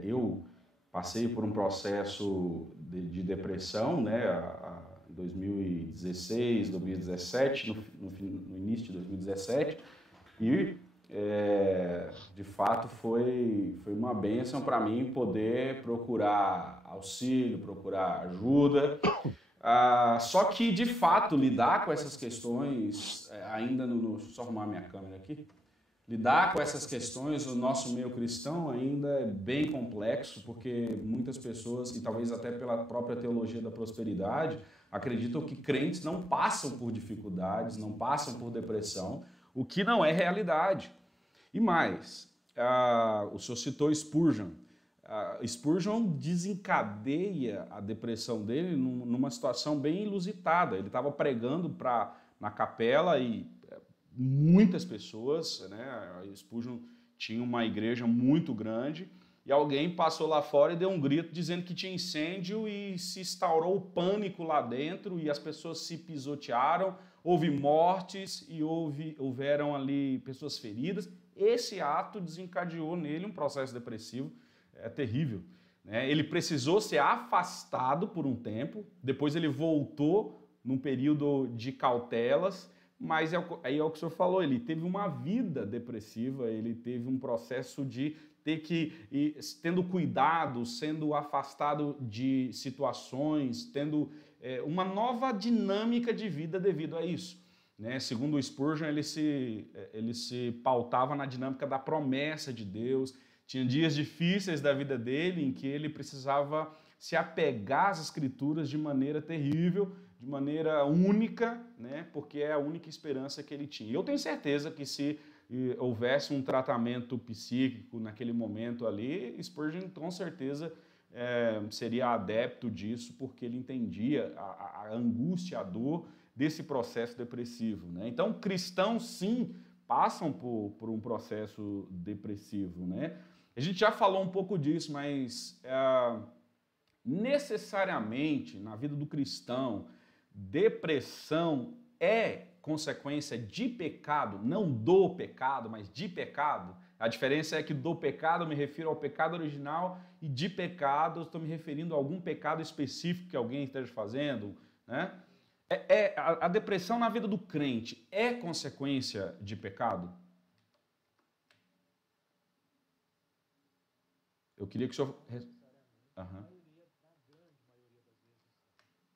Eu passei por um processo de depressão, né? Em 2016, 2017, no início de 2017, e de fato foi uma bênção para mim poder procurar auxílio, procurar ajuda. Só que, de fato, lidar com essas questões, ainda só arrumar minha câmera aqui, lidar com essas questões no nosso meio cristão ainda é bem complexo, porque muitas pessoas, e talvez até pela própria teologia da prosperidade, acreditam que crentes não passam por dificuldades, não passam por depressão, o que não é realidade. E mais, o senhor citou Spurgeon. Spurgeon desencadeia a depressão dele numa situação bem inusitada. Ele estava pregando na capela e muitas pessoas, né? Spurgeon tinha uma igreja muito grande e alguém passou lá fora e deu um grito dizendo que tinha incêndio e se instaurou o pânico lá dentro e as pessoas se pisotearam, houve mortes e houveram ali pessoas feridas. Esse ato desencadeou nele um processo depressivo terrível, né? Ele precisou ser afastado por um tempo, depois ele voltou num período de cautelas, mas aí é o que o senhor falou, ele teve uma vida depressiva, ele teve um processo de ter que ir tendo cuidado, sendo afastado de situações, tendo uma nova dinâmica de vida devido a isso, né? Segundo o Spurgeon, ele se pautava na dinâmica da promessa de Deus. Tinha dias difíceis da vida dele em que ele precisava se apegar às escrituras de maneira terrível, de maneira única, né? Porque é a única esperança que ele tinha. Eu tenho certeza que se houvesse um tratamento psíquico naquele momento ali, Spurgeon com certeza seria adepto disso, porque ele entendia a angústia, a dor desse processo depressivo, né? Então, cristãos, sim, passam por um processo depressivo, né? A gente já falou um pouco disso, mas necessariamente na vida do cristão, depressão é consequência de pecado, não do pecado, mas de pecado. A diferença é que do pecado eu me refiro ao pecado original e de pecado eu estou me referindo a algum pecado específico que alguém esteja fazendo, né? A depressão na vida do crente é consequência de pecado? Eu queria que o senhor... Aham.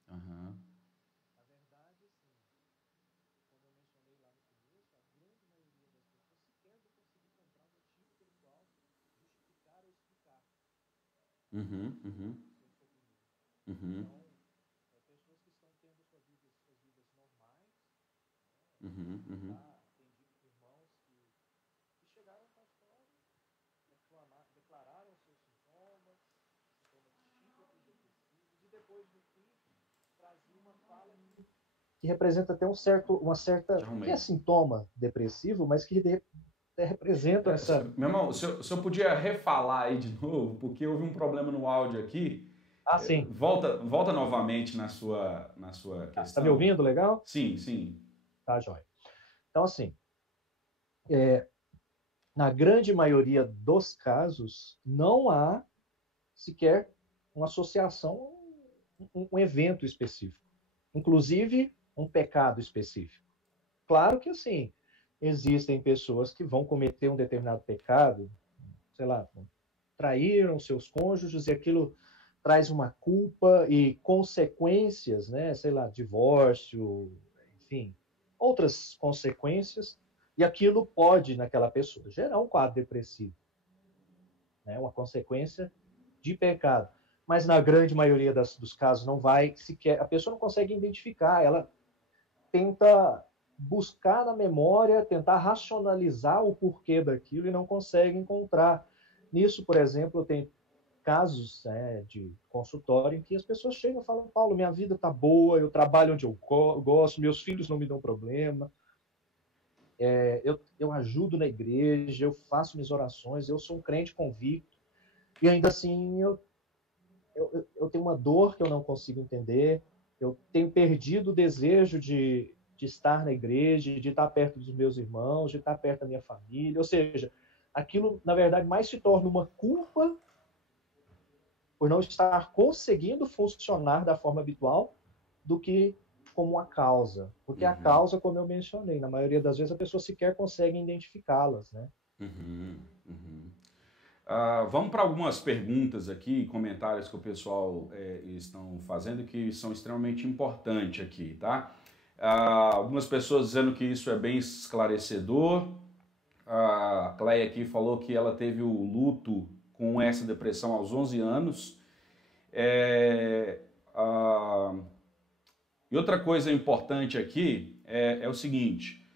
Aham. Na verdade, assim, como eu mencionei lá no começo, a grande maioria das pessoas sequer vai conseguir encontrar um motivo pelo qual justificar ou explicar seu sofrimento. Uhum. Então, pessoas que estão tendo suas vidas normais, tem irmãos que chegaram ao consultório, declararam seus sintomas típicos depressivos, e depois, no fim, trazia uma fala que representa até uma certa, que é sintoma depressivo, mas que representa essa... Meu irmão, se eu podia refalar aí de novo, porque houve um problema no áudio aqui. Sim. Volta novamente na sua questão. Tá me ouvindo legal? Sim, sim. Tá, jóia. Então, assim, na grande maioria dos casos, não há sequer uma associação, um evento específico. Inclusive, um pecado específico. Claro que, assim, existem pessoas que vão cometer um determinado pecado, sei lá, traíram seus cônjuges e aquilo traz uma culpa e consequências, né? Sei lá, divórcio, enfim, outras consequências, e aquilo pode, naquela pessoa, gerar um quadro depressivo, né? Uma consequência de pecado. Mas na grande maioria dos casos não vai sequer, a pessoa não consegue identificar, ela tenta buscar na memória, tentar racionalizar o porquê daquilo e não consegue encontrar. Nisso, por exemplo, eu tenho casos de consultório em que as pessoas chegam e falam: Paulo, minha vida está boa, eu trabalho onde eu gosto, meus filhos não me dão problema, eu ajudo na igreja, eu faço minhas orações, eu sou um crente convicto, e ainda assim eu tenho uma dor que eu não consigo entender, eu tenho perdido o desejo de estar na igreja, de estar perto dos meus irmãos, de estar perto da minha família. Ou seja, aquilo, na verdade, mais se torna uma culpa por não estar conseguindo funcionar da forma habitual do que como uma causa. Porque a causa, como eu mencionei, na maioria das vezes a pessoa sequer consegue identificá-las, né? Vamos para algumas perguntas aqui, comentários que o pessoal estão fazendo, que são extremamente importantes aqui, tá? Algumas pessoas dizendo que isso é bem esclarecedor. A Cleia aqui falou que ela teve o luto com essa depressão aos 11 anos. E outra coisa importante aqui é o seguinte,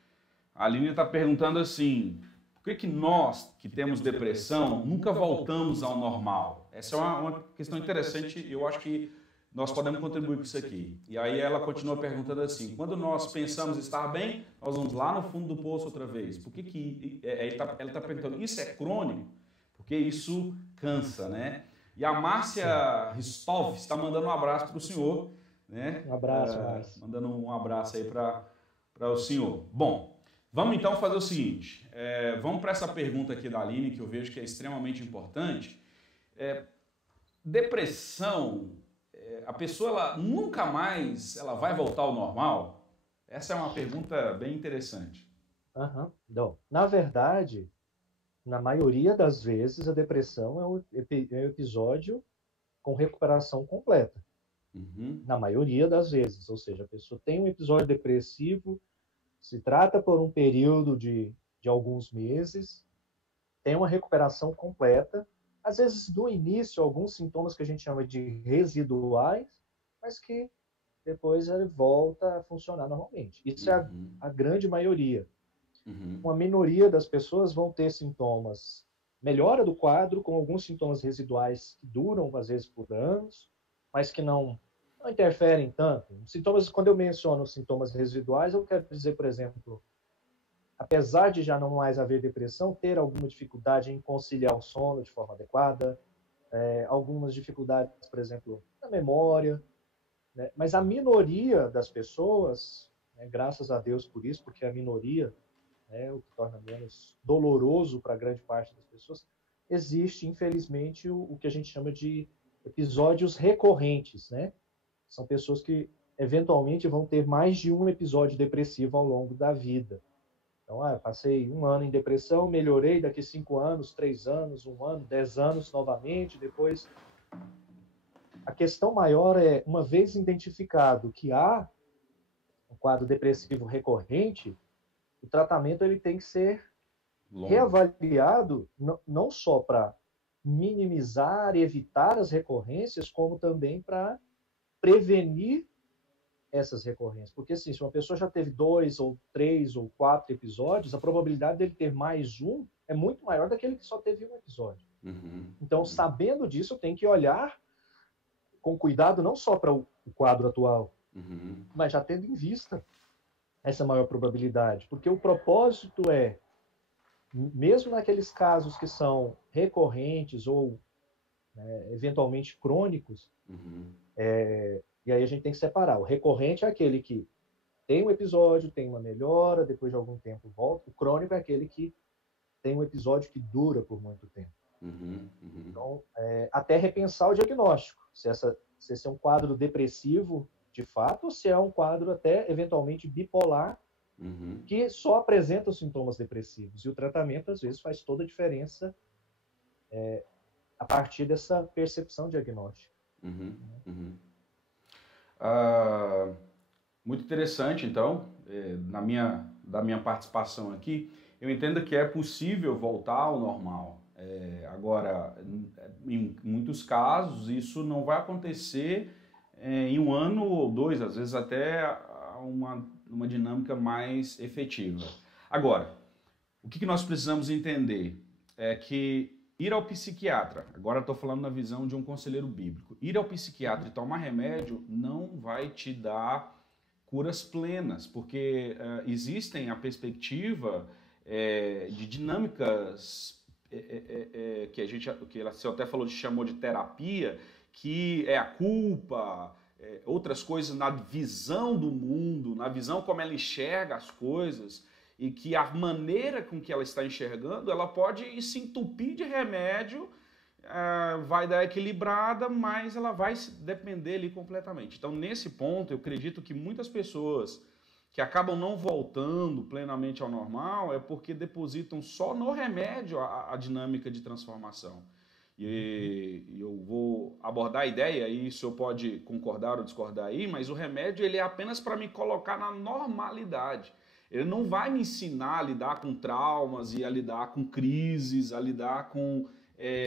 a Aline está perguntando assim, por que nós que temos depressão nunca voltamos ao normal? Essa é uma questão interessante, eu acho que nós podemos contribuir com isso aqui. E aí ela continua perguntando assim, quando nós pensamos estar bem, nós vamos lá no fundo do poço outra vez. Por que ela está perguntando, isso é crônico? Porque isso cansa, né? E a Márcia Ristov está mandando um abraço para o senhor, né? Um abraço, Márcia. Mandando um abraço aí para o senhor. Bom, vamos então fazer o seguinte, vamos para essa pergunta aqui da Aline, que eu vejo que é extremamente importante. Depressão, a pessoa ela, nunca mais ela vai voltar ao normal? Essa é uma pergunta bem interessante. Não, na verdade, na maioria das vezes, a depressão é um episódio com recuperação completa. Na maioria das vezes, ou seja, a pessoa tem um episódio depressivo, se trata por um período de alguns meses, tem uma recuperação completa, às vezes no início alguns sintomas que a gente chama de residuais, mas que depois ele volta a funcionar normalmente. Isso é a grande maioria. Uma minoria das pessoas vão ter sintomas, melhora do quadro, com alguns sintomas residuais que duram às vezes por anos, mas que não interferem tanto. Sintomas, quando eu menciono sintomas residuais, eu quero dizer, por exemplo, apesar de já não mais haver depressão, ter alguma dificuldade em conciliar o sono de forma adequada, algumas dificuldades, por exemplo, na memória, né? Mas a minoria das pessoas, né, graças a Deus por isso, porque a minoria é o que torna menos doloroso para a grande parte das pessoas, existe, infelizmente, o que a gente chama de episódios recorrentes, né? São pessoas que, eventualmente, vão ter mais de um episódio depressivo ao longo da vida. Então, passei 1 ano em depressão, melhorei daqui 5 anos, 3 anos, 1 ano, 10 anos novamente, depois... A questão maior é, uma vez identificado que há um quadro depressivo recorrente, o tratamento ele tem que ser reavaliado, não só para minimizar e evitar as recorrências, como também para prevenir essas recorrências. Porque assim, se uma pessoa já teve 2 ou 3 ou 4 episódios, a probabilidade dele ter mais um é muito maior daquele que só teve um episódio. Então, sabendo disso, eu tenho que olhar com cuidado não só para o quadro atual, mas já tendo em vista essa maior probabilidade. Porque o propósito é, mesmo naqueles casos que são recorrentes ou eventualmente crônicos, e aí a gente tem que separar. O recorrente é aquele que tem um episódio, tem uma melhora, depois de algum tempo volta. O crônico é aquele que tem um episódio que dura por muito tempo. Então, até repensar o diagnóstico. Se esse é um quadro depressivo de fato, ou se é um quadro até eventualmente bipolar, que só apresenta os sintomas depressivos. E o tratamento, às vezes, faz toda a diferença a partir dessa percepção diagnóstica. Muito interessante, então, da minha participação aqui, eu entendo que é possível voltar ao normal. Agora, em muitos casos, isso não vai acontecer em 1 ano ou 2, às vezes até uma dinâmica mais efetiva. Agora, o que nós precisamos entender é que ir ao psiquiatra, agora estou falando na visão de um conselheiro bíblico, ir ao psiquiatra e tomar remédio não vai te dar curas plenas, porque existem a perspectiva de dinâmicas que você até chamou de terapia, que é a culpa, outras coisas na visão do mundo, na visão como ela enxerga as coisas, e que a maneira com que ela está enxergando, ela pode se entupir de remédio, vai dar equilibrada, mas ela vai se depender ali completamente. Então, nesse ponto, eu acredito que muitas pessoas que acabam não voltando plenamente ao normal é porque depositam só no remédio a dinâmica de transformação. E eu vou abordar a ideia, e o senhor pode concordar ou discordar aí, mas o remédio ele é apenas para me colocar na normalidade. Ele não vai me ensinar a lidar com traumas e a lidar com crises, a lidar com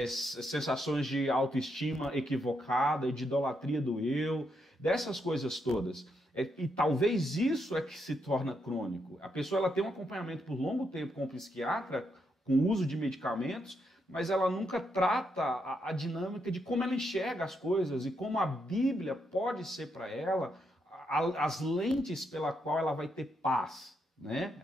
sensações de autoestima equivocada e de idolatria do eu, dessas coisas todas. E talvez isso é que se torna crônico. A pessoa ela tem um acompanhamento por longo tempo com o psiquiatra, com o uso de medicamentos, mas ela nunca trata a dinâmica de como ela enxerga as coisas e como a Bíblia pode ser para ela as lentes pela qual ela vai ter paz, né?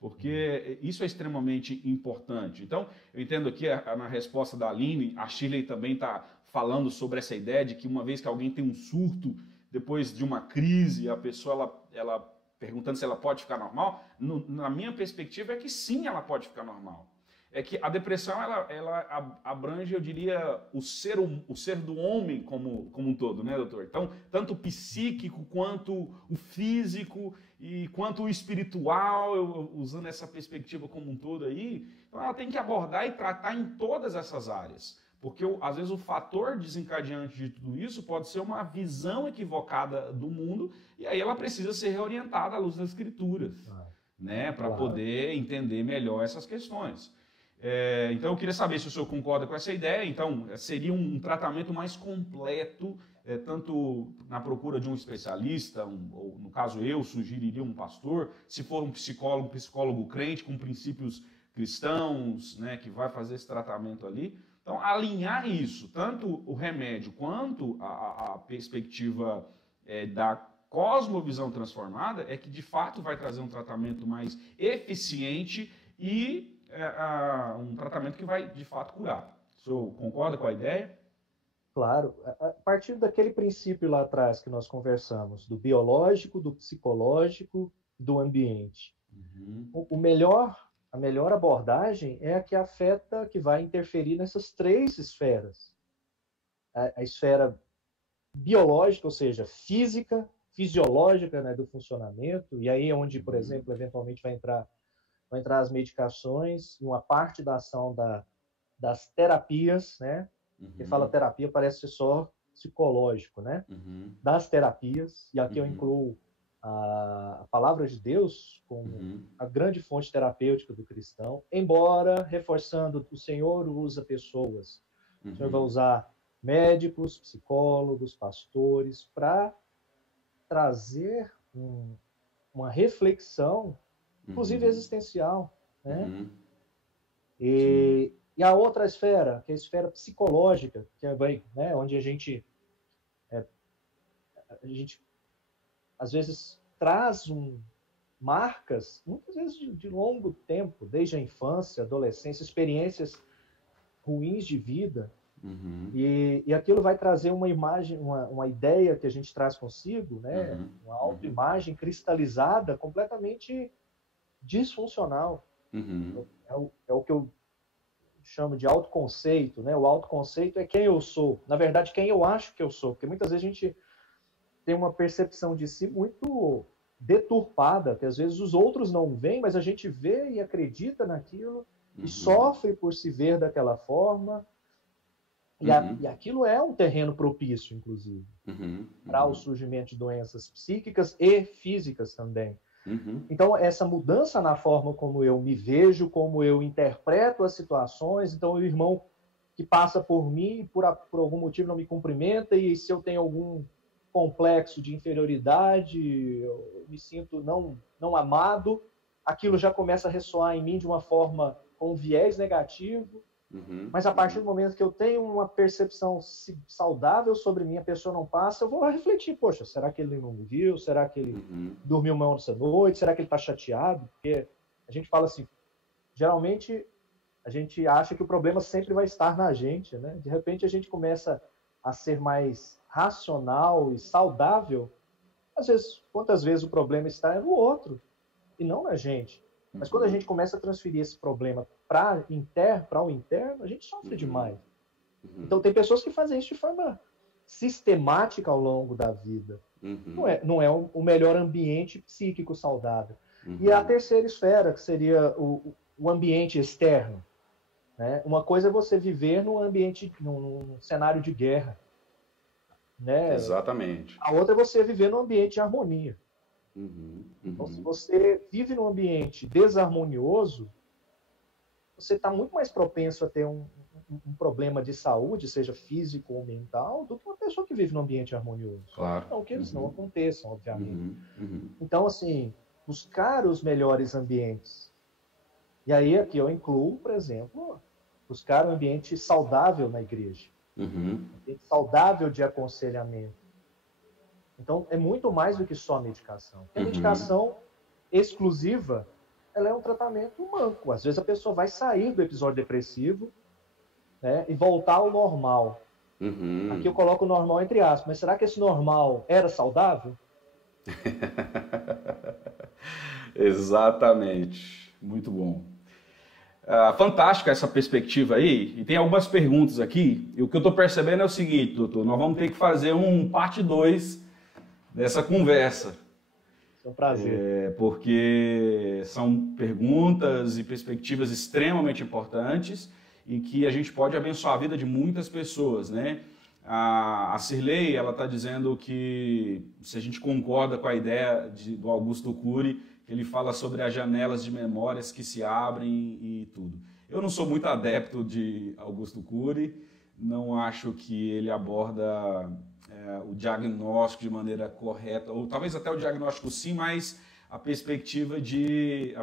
Porque isso é extremamente importante. Então, eu entendo aqui na resposta da Aline, a Shirley também está falando sobre essa ideia de que uma vez que alguém tem um surto, depois de uma crise, a pessoa ela perguntando se ela pode ficar normal, na minha perspectiva é que sim, ela pode ficar normal. É que a depressão ela abrange, eu diria, o ser do homem como um todo, né, doutor? Então, tanto o psíquico quanto o físico e quanto o espiritual, usando essa perspectiva como um todo aí, então ela tem que abordar e tratar em todas essas áreas. Porque, às vezes, o fator desencadeante de tudo isso pode ser uma visão equivocada do mundo e aí ela precisa ser reorientada à luz das Escrituras, né, para poder entender melhor essas questões. Então eu queria saber se o senhor concorda com essa ideia. Então seria um tratamento mais completo, tanto na procura de um especialista, ou no caso eu sugeriria um pastor, se for um psicólogo crente com princípios cristãos, né, que vai fazer esse tratamento ali. Então alinhar isso, tanto o remédio quanto a perspectiva da cosmovisão transformada, é que de fato vai trazer um tratamento mais eficiente e um tratamento que vai, de fato, curar. O senhor concorda com a ideia? Claro. A partir daquele princípio lá atrás que nós conversamos, do biológico, do psicológico, do ambiente. A melhor abordagem é a que afeta, que vai interferir nessas três esferas. A esfera biológica, ou seja, física, fisiológica, né, do funcionamento, e aí é onde, por exemplo, eventualmente vai entrar as medicações, uma parte da ação das terapias, né? Quem fala terapia parece ser só psicológico, né? Das terapias, e aqui eu incluo a palavra de Deus como a grande fonte terapêutica do cristão, embora reforçando o Senhor usa pessoas. O Senhor vai usar médicos, psicólogos, pastores, para trazer uma reflexão, inclusive existencial, né? E a outra esfera, que é a esfera psicológica, que é, né, onde a gente às vezes traz marcas, muitas vezes de longo tempo, desde a infância, adolescência, experiências ruins de vida, e aquilo vai trazer uma imagem, uma ideia que a gente traz consigo, né? Uma autoimagem cristalizada, completamente disfuncional. É o que eu chamo de autoconceito, né? O autoconceito é quem eu sou, na verdade quem eu acho que eu sou, porque muitas vezes a gente tem uma percepção de si muito deturpada, que às vezes os outros não veem, mas a gente vê e acredita naquilo e sofre por se ver daquela forma, e aquilo é um terreno propício, inclusive, para o surgimento de doenças psíquicas e físicas também. Então, essa mudança na forma como eu me vejo, como eu interpreto as situações, então o irmão que passa por mim, por algum motivo não me cumprimenta, e se eu tenho algum complexo de inferioridade, eu me sinto não amado, aquilo já começa a ressoar em mim de uma forma com um viés negativo, mas a partir do momento que eu tenho uma percepção saudável sobre mim, a pessoa não passa, eu vou lá refletir, poxa, será que ele não me viu? Será que ele dormiu mal essa noite? Será que ele está chateado? Porque a gente fala assim, geralmente a gente acha que o problema sempre vai estar na gente, né? De repente a gente começa a ser mais racional e saudável. Às vezes, quantas vezes o problema está no outro e não na gente. Mas quando a gente começa a transferir esse problema para o interno, a gente sofre demais. Então tem pessoas que fazem isso de forma sistemática ao longo da vida. Não é o melhor ambiente psíquico saudável. E a terceira esfera, que seria o ambiente externo. Né? Uma coisa é você viver num cenário de guerra. Né? Exatamente. A outra é você viver num ambiente de harmonia. Então, se você vive num ambiente desarmonioso, você está muito mais propenso a ter um um problema de saúde, seja físico ou mental, do que uma pessoa que vive num ambiente harmonioso. Claro. Não que eles não aconteçam, obviamente. Uhum. Então, assim, buscar os melhores ambientes. E aí aqui eu incluo, por exemplo, buscar um ambiente saudável na igreja. Um ambiente saudável de aconselhamento. Então, é muito mais do que só medicação. Porque a medicação exclusiva, ela é um tratamento manco. Às vezes a pessoa vai sair do episódio depressivo, né, e voltar ao normal. Aqui eu coloco o normal entre aspas, mas será que esse normal era saudável? Exatamente. Muito bom. Fantástica essa perspectiva aí. E tem algumas perguntas aqui. E o que eu estou percebendo é o seguinte, doutor. Nós vamos ter que fazer um parte 2 dessa conversa. É um prazer. Porque são perguntas e perspectivas extremamente importantes e que a gente pode abençoar a vida de muitas pessoas, né? A Cirlei, ela está dizendo que se a gente concorda com a ideia do Augusto Cury, ele fala sobre as janelas de memórias que se abrem e tudo. Eu não sou muito adepto de Augusto Cury, não acho que ele aborda o diagnóstico de maneira correta, ou talvez até o diagnóstico sim, mas a perspectiva de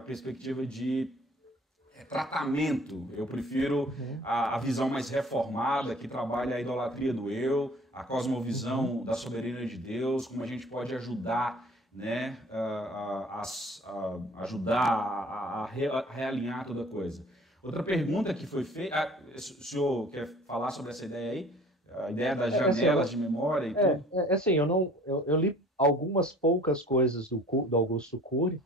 tratamento. Eu prefiro a visão mais reformada, que trabalha a idolatria do eu, a cosmovisão da soberania de Deus, como a gente pode ajudar, né, ajudar a realinhar toda coisa. Outra pergunta que foi feita, o senhor quer falar sobre essa ideia aí? A ideia das janelas de memória e tudo? Assim, eu li algumas poucas coisas do Augusto Cury,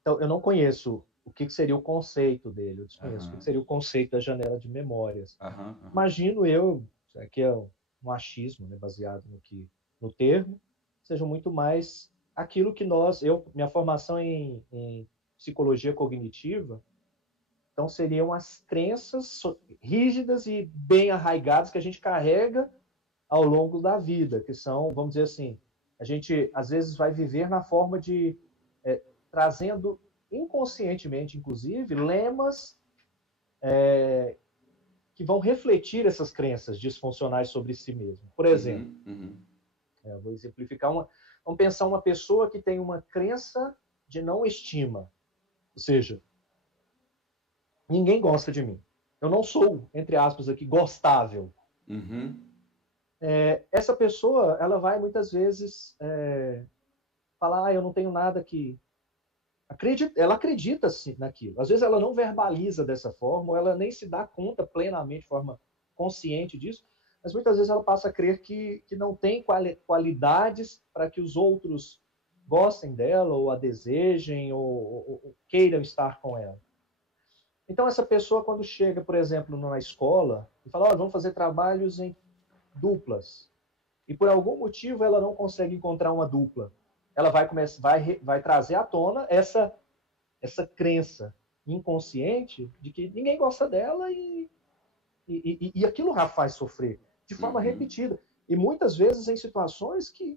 então eu não conheço o que seria o conceito dele, eu desconheço o que seria o conceito da janela de memórias. Imagino eu, que é um achismo, né, baseado no termo, seja muito mais aquilo que minha formação em psicologia cognitiva, então seriam as crenças rígidas e bem arraigadas que a gente carrega ao longo da vida, que são, vamos dizer assim, a gente às vezes vai viver na forma de trazendo inconscientemente, inclusive, lemas que vão refletir essas crenças disfuncionais sobre si mesmo. Por exemplo, vou exemplificar vamos pensar uma pessoa que tem uma crença de não estima, ou seja, ninguém gosta de mim. Eu não sou, entre aspas aqui, gostável. Essa pessoa, ela vai muitas vezes falar, eu não tenho nada que... Ela acredita naquilo. Às vezes ela não verbaliza dessa forma, ou ela nem se dá conta plenamente, de forma consciente disso, mas muitas vezes ela passa a crer que não tem qualidades para que os outros gostem dela, ou a desejem, ou queiram estar com ela. Então essa pessoa, quando chega, por exemplo, na escola, e fala, vamos fazer trabalhos em duplas, e por algum motivo ela não consegue encontrar uma dupla, ela vai trazer à tona essa crença inconsciente de que ninguém gosta dela e aquilo a faz sofrer de forma repetida. E muitas vezes em situações que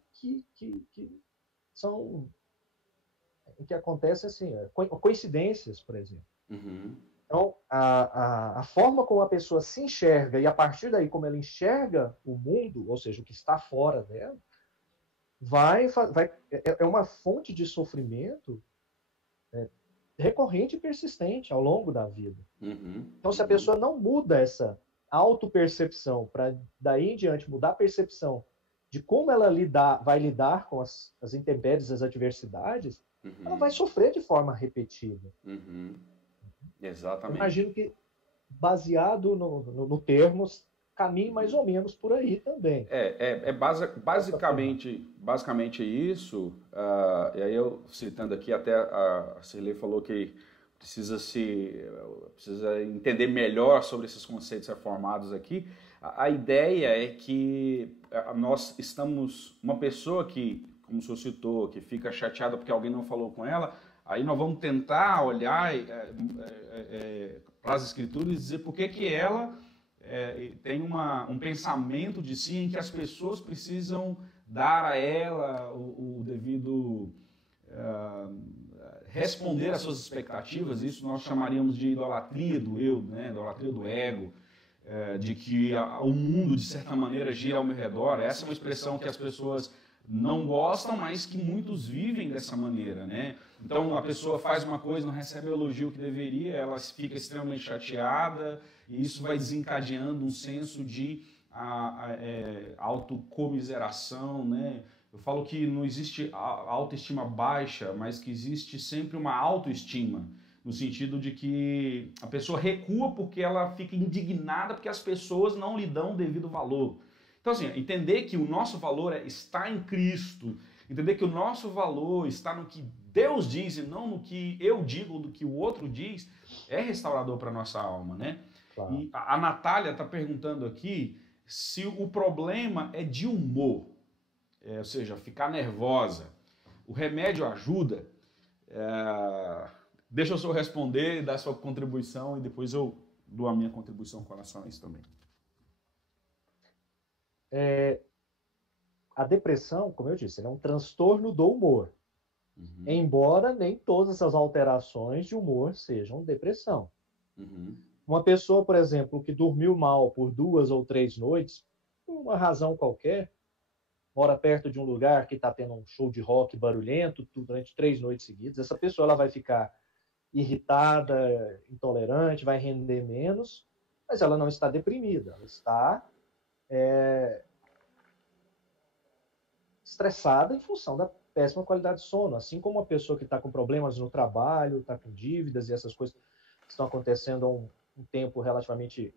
acontecem assim, coincidências, por exemplo. Então, a forma como a pessoa se enxerga e a partir daí como ela enxerga o mundo, ou seja, o que está fora dela, é uma fonte de sofrimento recorrente e persistente ao longo da vida. Então, se a pessoa não muda essa autopercepção para daí em diante mudar a percepção de como ela vai lidar com as intempéries, as adversidades, ela vai sofrer de forma repetida. Exatamente. Imagino que, baseado no termos, caminhe mais ou menos por aí também. Basicamente isso. E aí eu citando aqui, até a Cirlei falou que precisa entender melhor sobre esses conceitos reformados aqui. A ideia é que nós estamos... Uma pessoa que, como o senhor citou, que fica chateada porque alguém não falou com ela, aí nós vamos tentar olhar para as escrituras e dizer por que ela tem um pensamento de si em que as pessoas precisam dar a ela o devido... responder às suas expectativas, isso nós chamaríamos de idolatria do eu, né? Idolatria do ego, de que o mundo, de certa maneira, gira ao meu redor. Essa é uma expressão que as pessoas não gostam, mas que muitos vivem dessa maneira, né? Então a pessoa faz uma coisa, não recebe o elogio que deveria, ela fica extremamente chateada e isso vai desencadeando um senso de autocomiseração, né? Eu falo que não existe autoestima baixa, mas que existe sempre uma autoestima, no sentido de que a pessoa recua porque ela fica indignada porque as pessoas não lhe dão o devido valor. Então, assim, entender que o nosso valor está em Cristo, entender que o nosso valor está no que Deus diz e não no que eu digo ou do que o outro diz, é restaurador para a nossa alma, né? Claro. E a Natália está perguntando aqui se o problema é de humor, ou seja, ficar nervosa. O remédio ajuda? Deixa eu só responder, dar a sua contribuição e depois eu dou a minha contribuição com relação a isso também. A depressão, como eu disse, é um transtorno do humor. Uhum. Embora nem todas as alterações de humor sejam depressão. Uhum. Uma pessoa, por exemplo, que dormiu mal por 2 ou 3 noites, por uma razão qualquer, mora perto de um lugar que está tendo um show de rock barulhento durante 3 noites seguidas, essa pessoa ela vai ficar irritada, intolerante, vai render menos, mas ela não está deprimida, ela está estressada em função da péssima qualidade de sono, assim como uma pessoa que está com problemas no trabalho, está com dívidas e essas coisas que estão acontecendo há um tempo relativamente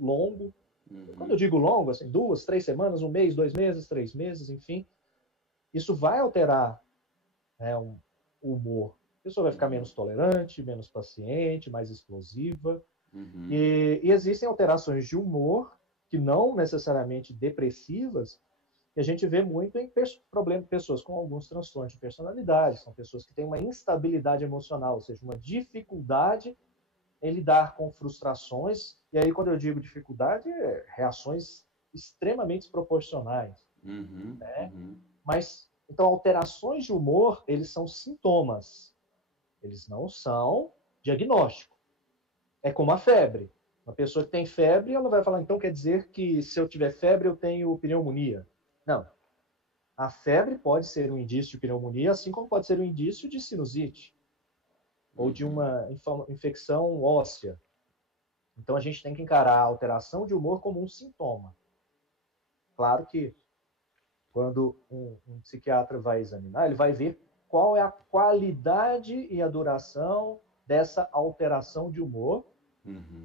longo. Uhum. Quando eu digo longo, assim, 2, 3 semanas, 1 mês, 2 meses, 3 meses, enfim, isso vai alterar o humor. A pessoa vai ficar menos tolerante, menos paciente, mais explosiva. Uhum. E existem alterações de humor que não necessariamente depressivas, que a gente vê muito em pessoas com alguns transtornos de personalidade, são pessoas que têm uma instabilidade emocional, ou seja, uma dificuldade em lidar com frustrações, e aí quando eu digo dificuldade, reações extremamente desproporcionais. Uhum, né? Uhum. Mas, então, alterações de humor, eles são sintomas, eles não são diagnóstico. É como a febre. Uma pessoa que tem febre, ela vai falar, então quer dizer que se eu tiver febre eu tenho pneumonia. Não. A febre pode ser um indício de pneumonia, assim como pode ser um indício de sinusite ou de uma infecção óssea. Então a gente tem que encarar a alteração de humor como um sintoma. Claro que quando um psiquiatra vai examinar, ele vai ver qual é a qualidade e a duração dessa alteração de humor,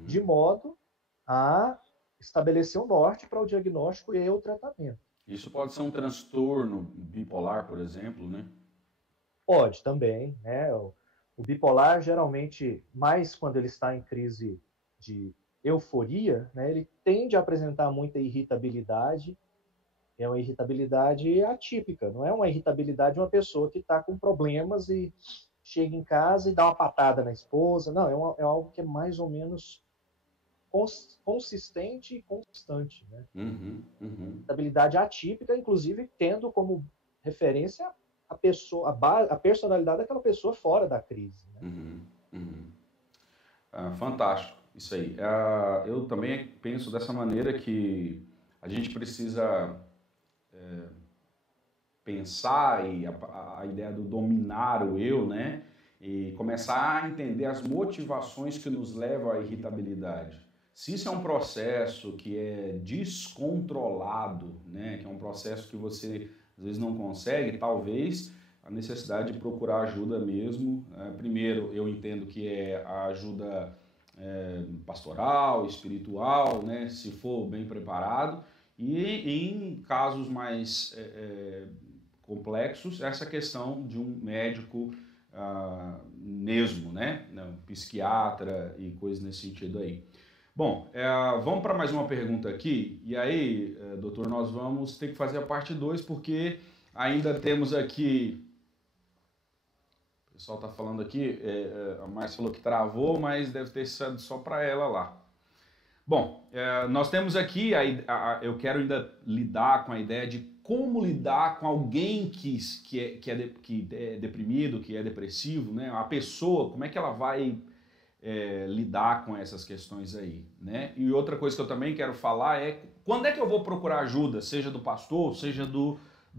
de modo a estabelecer um norte para o diagnóstico e o tratamento. Isso pode ser um transtorno bipolar, por exemplo, né? Pode também, né? O bipolar, geralmente, mais quando ele está em crise de euforia, né, ele tende a apresentar muita irritabilidade. É uma irritabilidade atípica, não é uma irritabilidade de uma pessoa que está com problemas e chega em casa e dá uma patada na esposa. Não, é algo que é mais ou menos consistente e constante, né? Estabilidade atípica, inclusive tendo como referência a pessoa, a personalidade daquela pessoa fora da crise. Né? Fantástico, isso aí. Eu também penso dessa maneira que a gente precisa pensar e a ideia do dominar o eu, né? E começar a entender as motivações que nos levam à irritabilidade. Se isso é um processo que é descontrolado, né, que é um processo que você às vezes não consegue, talvez a necessidade de procurar ajuda mesmo. Primeiro, eu entendo que é a ajuda pastoral, espiritual, né, se for bem preparado. E em casos mais complexos, essa questão de um médico mesmo, né, um psiquiatra e coisas nesse sentido aí. Bom, vamos para mais uma pergunta aqui, e aí, doutor, nós vamos ter que fazer a parte 2, porque ainda temos aqui, o pessoal está falando aqui, a Márcia falou que travou, mas deve ter sido só para ela lá. Bom, nós temos aqui, eu quero ainda lidar com a ideia de como lidar com alguém que é deprimido, que é depressivo, né? A pessoa, como é que ela vai lidar com essas questões aí, né? E outra coisa que eu também quero falar é quando é que eu vou procurar ajuda, seja do pastor, seja do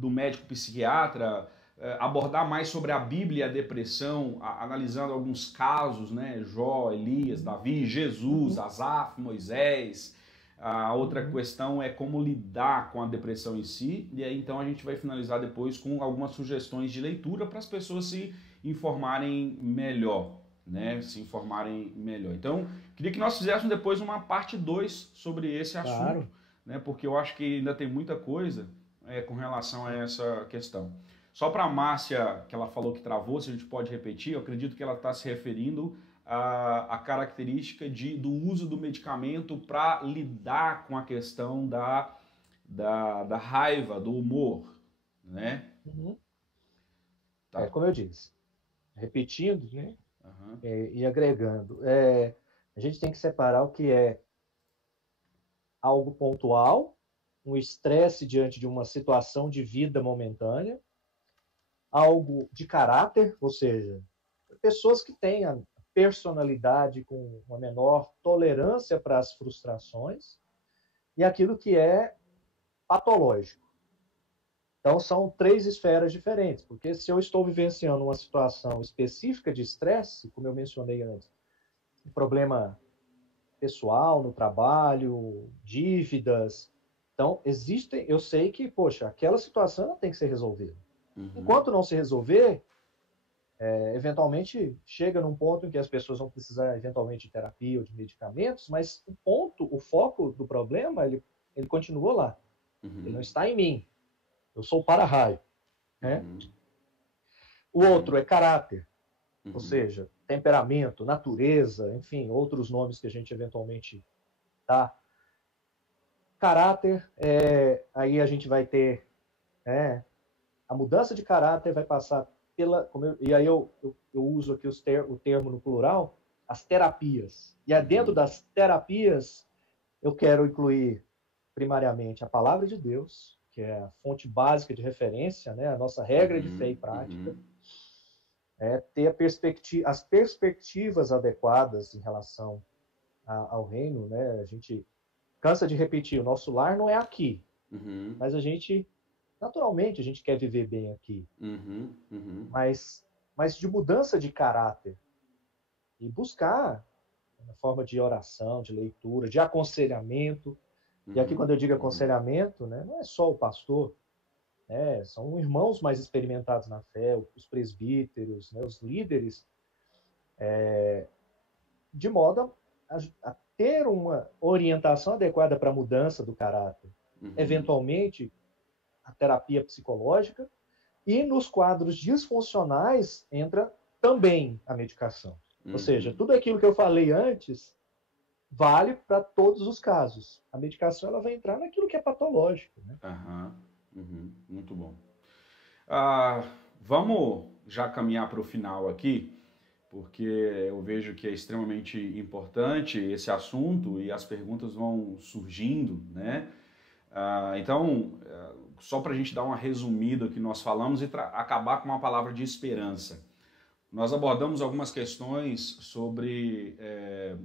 médico psiquiatra, abordar mais sobre a Bíblia e a depressão, analisando alguns casos, né? Jó, Elias, Davi, Jesus, Asaf, Moisés. A outra questão é como lidar com a depressão em si, e aí então a gente vai finalizar depois com algumas sugestões de leitura para as pessoas se informarem melhor, né? Se informarem melhor. Então, queria que nós fizéssemos depois uma parte 2 sobre esse assunto, né? Porque eu acho que ainda tem muita coisa com relação a essa questão. Só para a Márcia, que ela falou que travou, se a gente pode repetir, eu acredito que ela está se referindo a característica do uso do medicamento para lidar com a questão da raiva, do humor, né? Tá. Como eu disse, repetindo, né? E agregando, a gente tem que separar o que é algo pontual, um estresse diante de uma situação de vida momentânea, algo de caráter, ou seja, pessoas que têm a personalidade com uma menor tolerância para as frustrações, e aquilo que é patológico. Então, são 3 esferas diferentes, porque se eu estou vivenciando uma situação específica de estresse, como eu mencionei antes, um problema pessoal no trabalho, dívidas, então, eu sei que, poxa, aquela situação ela tem que ser resolvida. Enquanto não se resolver, eventualmente chega num ponto em que as pessoas vão precisar eventualmente de terapia ou de medicamentos, mas o foco do problema, ele continua lá. Ele não está em mim. Eu sou o para-raio. Né? O outro é caráter, ou seja, temperamento, natureza, enfim, outros nomes que a gente eventualmente dá. Caráter, aí a gente vai ter a mudança de caráter vai passar e aí eu uso aqui o termo no plural, as terapias. E dentro das terapias, eu quero incluir, primariamente, a palavra de Deus, que é a fonte básica de referência, né, a nossa regra de fé e prática, ter as perspectivas adequadas em relação ao reino. Né? A gente cansa de repetir, o nosso lar não é aqui, mas naturalmente, a gente quer viver bem aqui. Mas de mudança de caráter. E buscar uma forma de oração, de leitura, de aconselhamento. E aqui, quando eu digo aconselhamento, né, não é só o pastor, são irmãos mais experimentados na fé, os presbíteros, né, os líderes, de modo a ter uma orientação adequada para a mudança do caráter. Eventualmente, a terapia psicológica, e nos quadros disfuncionais entra também a medicação. Ou seja, tudo aquilo que eu falei antes vale para todos os casos. A medicação ela vai entrar naquilo que é patológico. Né? Muito bom. Vamos já caminhar para o final aqui, porque eu vejo que é extremamente importante esse assunto e as perguntas vão surgindo, né? Então, só para a gente dar uma resumida que nós falamos e acabar com uma palavra de esperança. Nós abordamos algumas questões sobre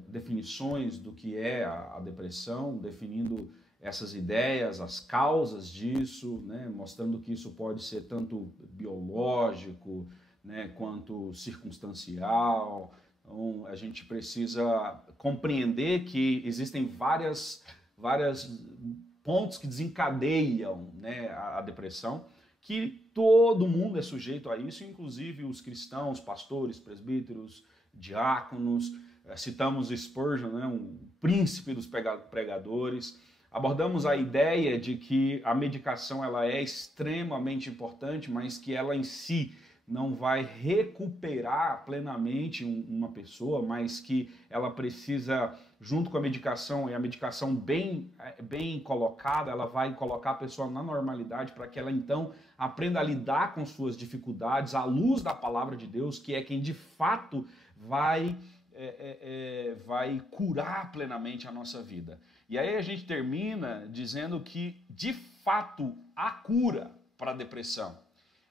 definições do que é a depressão, definindo essas ideias, as causas disso, né, mostrando que isso pode ser tanto biológico, né, quanto circunstancial. Então, a gente precisa compreender que existem várias pontos que desencadeiam, né, a depressão, que todo mundo é sujeito a isso, inclusive os cristãos, pastores, presbíteros, diáconos. Citamos Spurgeon, né, um príncipe dos pregadores. Abordamos a ideia de que a medicação ela é extremamente importante, mas que ela em si não vai recuperar plenamente uma pessoa, mas que ela precisa, junto com a medicação, e a medicação bem colocada, ela vai colocar a pessoa na normalidade para que ela então aprenda a lidar com suas dificuldades à luz da palavra de Deus, que é quem de fato vai vai curar plenamente a nossa vida. E aí a gente termina dizendo que, de fato, há cura para a depressão.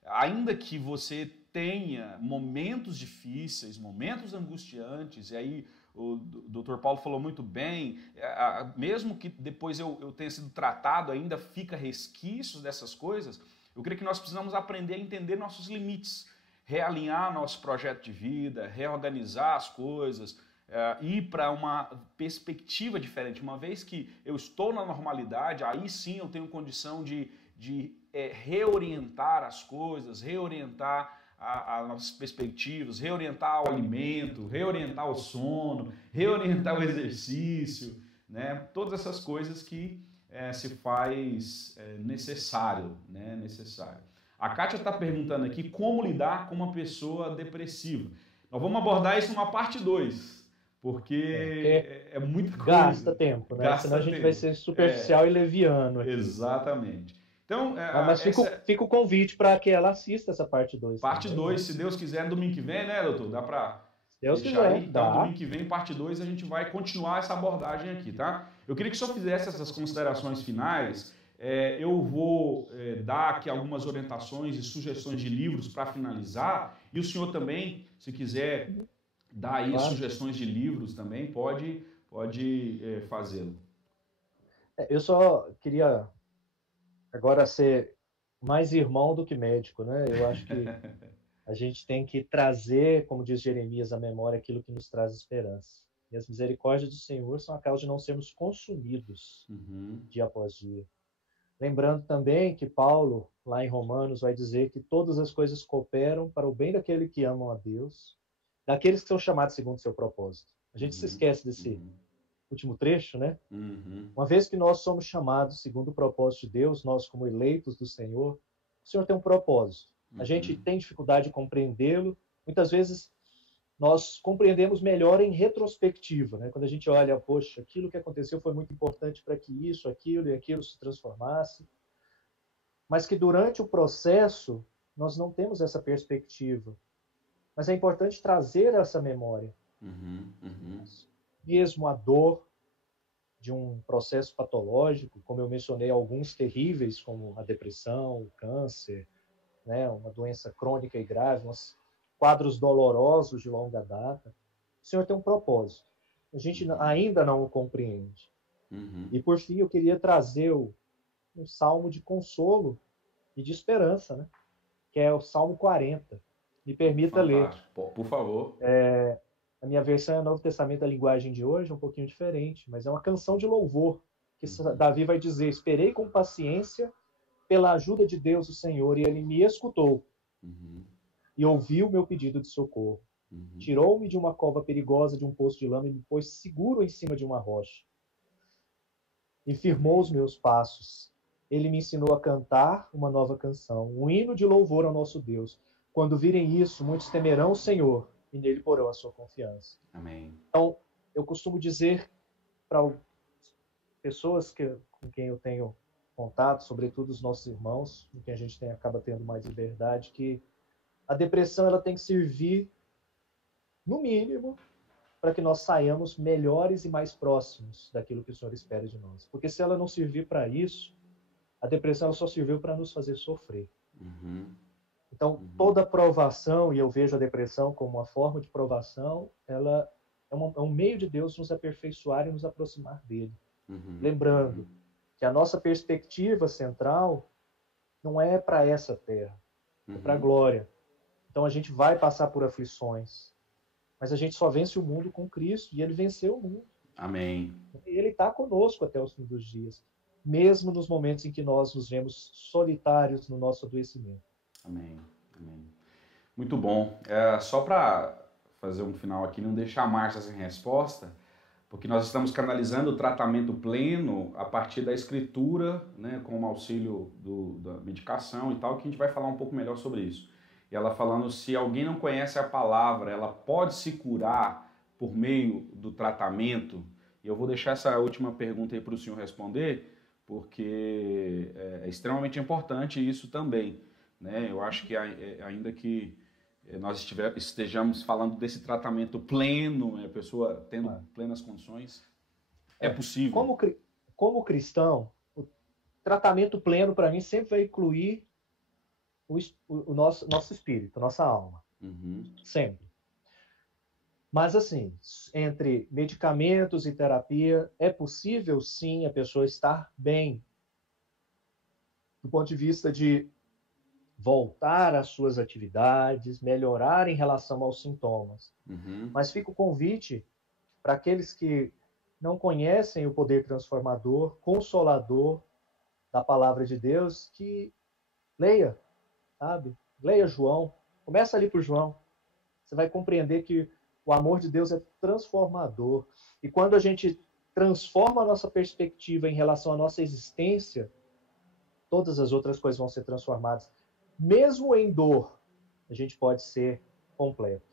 Ainda que você tenha momentos difíceis, momentos angustiantes, e aí o Dr. Paulo falou muito bem, mesmo que depois eu tenha sido tratado, ainda fica resquícios dessas coisas, eu creio que nós precisamos aprender a entender nossos limites, realinhar nosso projeto de vida, reorganizar as coisas, ir para uma perspectiva diferente. Uma vez que eu estou na normalidade, aí sim eu tenho condição de reorientar as coisas, reorientar as nossas perspectivas, reorientar o alimento, reorientar o sono, reorientar o exercício, né? Todas essas coisas que se faz necessário, né? Necessário. A Kátia está perguntando aqui como lidar com uma pessoa depressiva. Nós vamos abordar isso numa parte 2, porque é muita coisa. Gasta tempo, né? Gasta Senão a gente tempo. vai ser superficial e leviano aqui. Exatamente. Então, mas fica o convite para que ela assista essa parte 2. Parte 2, se Deus quiser, domingo que vem, né, doutor? Dá para Deus quiser, aí? Então, domingo que vem, parte 2, a gente vai continuar essa abordagem aqui, tá? Eu queria que o senhor fizesse essas considerações finais. Eu vou dar aqui algumas orientações e sugestões de livros para finalizar. E o senhor também, se quiser dar aí sugestões de livros também, pode fazê-lo. Eu só queria agora ser mais irmão do que médico, né? Eu acho que a gente tem que trazer, como diz Jeremias, à memória aquilo que nos traz esperança. E as misericórdias do Senhor são a causa de não sermos consumidos dia após dia. Lembrando também que Paulo, lá em Romanos, vai dizer que todas as coisas cooperam para o bem daqueles que amam a Deus, daqueles que são chamados segundo o seu propósito. A gente se esquece desse último trecho, né? Uma vez que nós somos chamados segundo o propósito de Deus, nós como eleitos do Senhor, o Senhor tem um propósito. A gente tem dificuldade de compreendê-lo. Muitas vezes nós compreendemos melhor em retrospectiva, né? Quando a gente olha, poxa, aquilo que aconteceu foi muito importante para que isso, aquilo e aquilo se transformasse. Mas que durante o processo nós não temos essa perspectiva. Mas é importante trazer essa memória. Mesmo a dor de um processo patológico, como eu mencionei, alguns terríveis, como a depressão, o câncer, né, uma doença crônica e grave, quadros dolorosos de longa data, o Senhor tem um propósito. A gente ainda não o compreende. E, por fim, eu queria trazer um salmo de consolo e de esperança, né? Que é o Salmo 40. Me permita ler. Por favor. A minha versão é o Novo Testamento, a linguagem de hoje é um pouquinho diferente, mas é uma canção de louvor, que Davi vai dizer: esperei com paciência pela ajuda de Deus, o Senhor, e ele me escutou. E ouviu o meu pedido de socorro. Tirou-me de uma cova perigosa, de um poço de lama, e me pôs seguro em cima de uma rocha. E firmou os meus passos. Ele me ensinou a cantar uma nova canção, um hino de louvor ao nosso Deus. Quando virem isso, muitos temerão o Senhor e nele porão a sua confiança. Amém. Então, eu costumo dizer para pessoas com quem eu tenho contato, sobretudo os nossos irmãos, com quem a gente acaba tendo mais liberdade, que a depressão ela tem que servir, no mínimo, para que nós saiamos melhores e mais próximos daquilo que o Senhor espera de nós. Porque se ela não servir para isso, a depressão só serviu para nos fazer sofrer. Então, toda provação, e eu vejo a depressão como uma forma de provação, ela é um meio de Deus nos aperfeiçoar e nos aproximar dele. Lembrando que a nossa perspectiva central não é para essa terra, é para a glória. Então, a gente vai passar por aflições, mas a gente só vence o mundo com Cristo, e ele venceu o mundo. Amém. E ele está conosco até o fim dos dias, mesmo nos momentos em que nós nos vemos solitários no nosso adoecimento. Amém. Amém. Muito bom. Só para fazer um final aqui, não deixar a Márcia sem resposta, porque nós estamos canalizando o tratamento pleno a partir da escritura, né, com o auxílio da medicação e tal, que a gente vai falar um pouco melhor sobre isso. E ela falando, se alguém não conhece a palavra, ela pode se curar por meio do tratamento? E eu vou deixar essa última pergunta aí para o senhor responder, porque é extremamente importante isso também. Né? Eu acho que ainda que nós estejamos falando desse tratamento pleno, a pessoa tendo plenas condições. É possível. Como cristão, o tratamento pleno, para mim, sempre vai incluir o nosso espírito, nossa alma. Sempre. Mas, assim, entre medicamentos e terapia, é possível, sim, a pessoa estar bem, do ponto de vista de voltar às suas atividades, melhorar em relação aos sintomas. Mas fica o convite para aqueles que não conhecem o poder transformador, consolador da palavra de Deus, que leia, sabe? Leia João. Começa ali por João. Você vai compreender que o amor de Deus é transformador. E quando a gente transforma a nossa perspectiva em relação à nossa existência, todas as outras coisas vão ser transformadas. Mesmo em dor, a gente pode ser completo.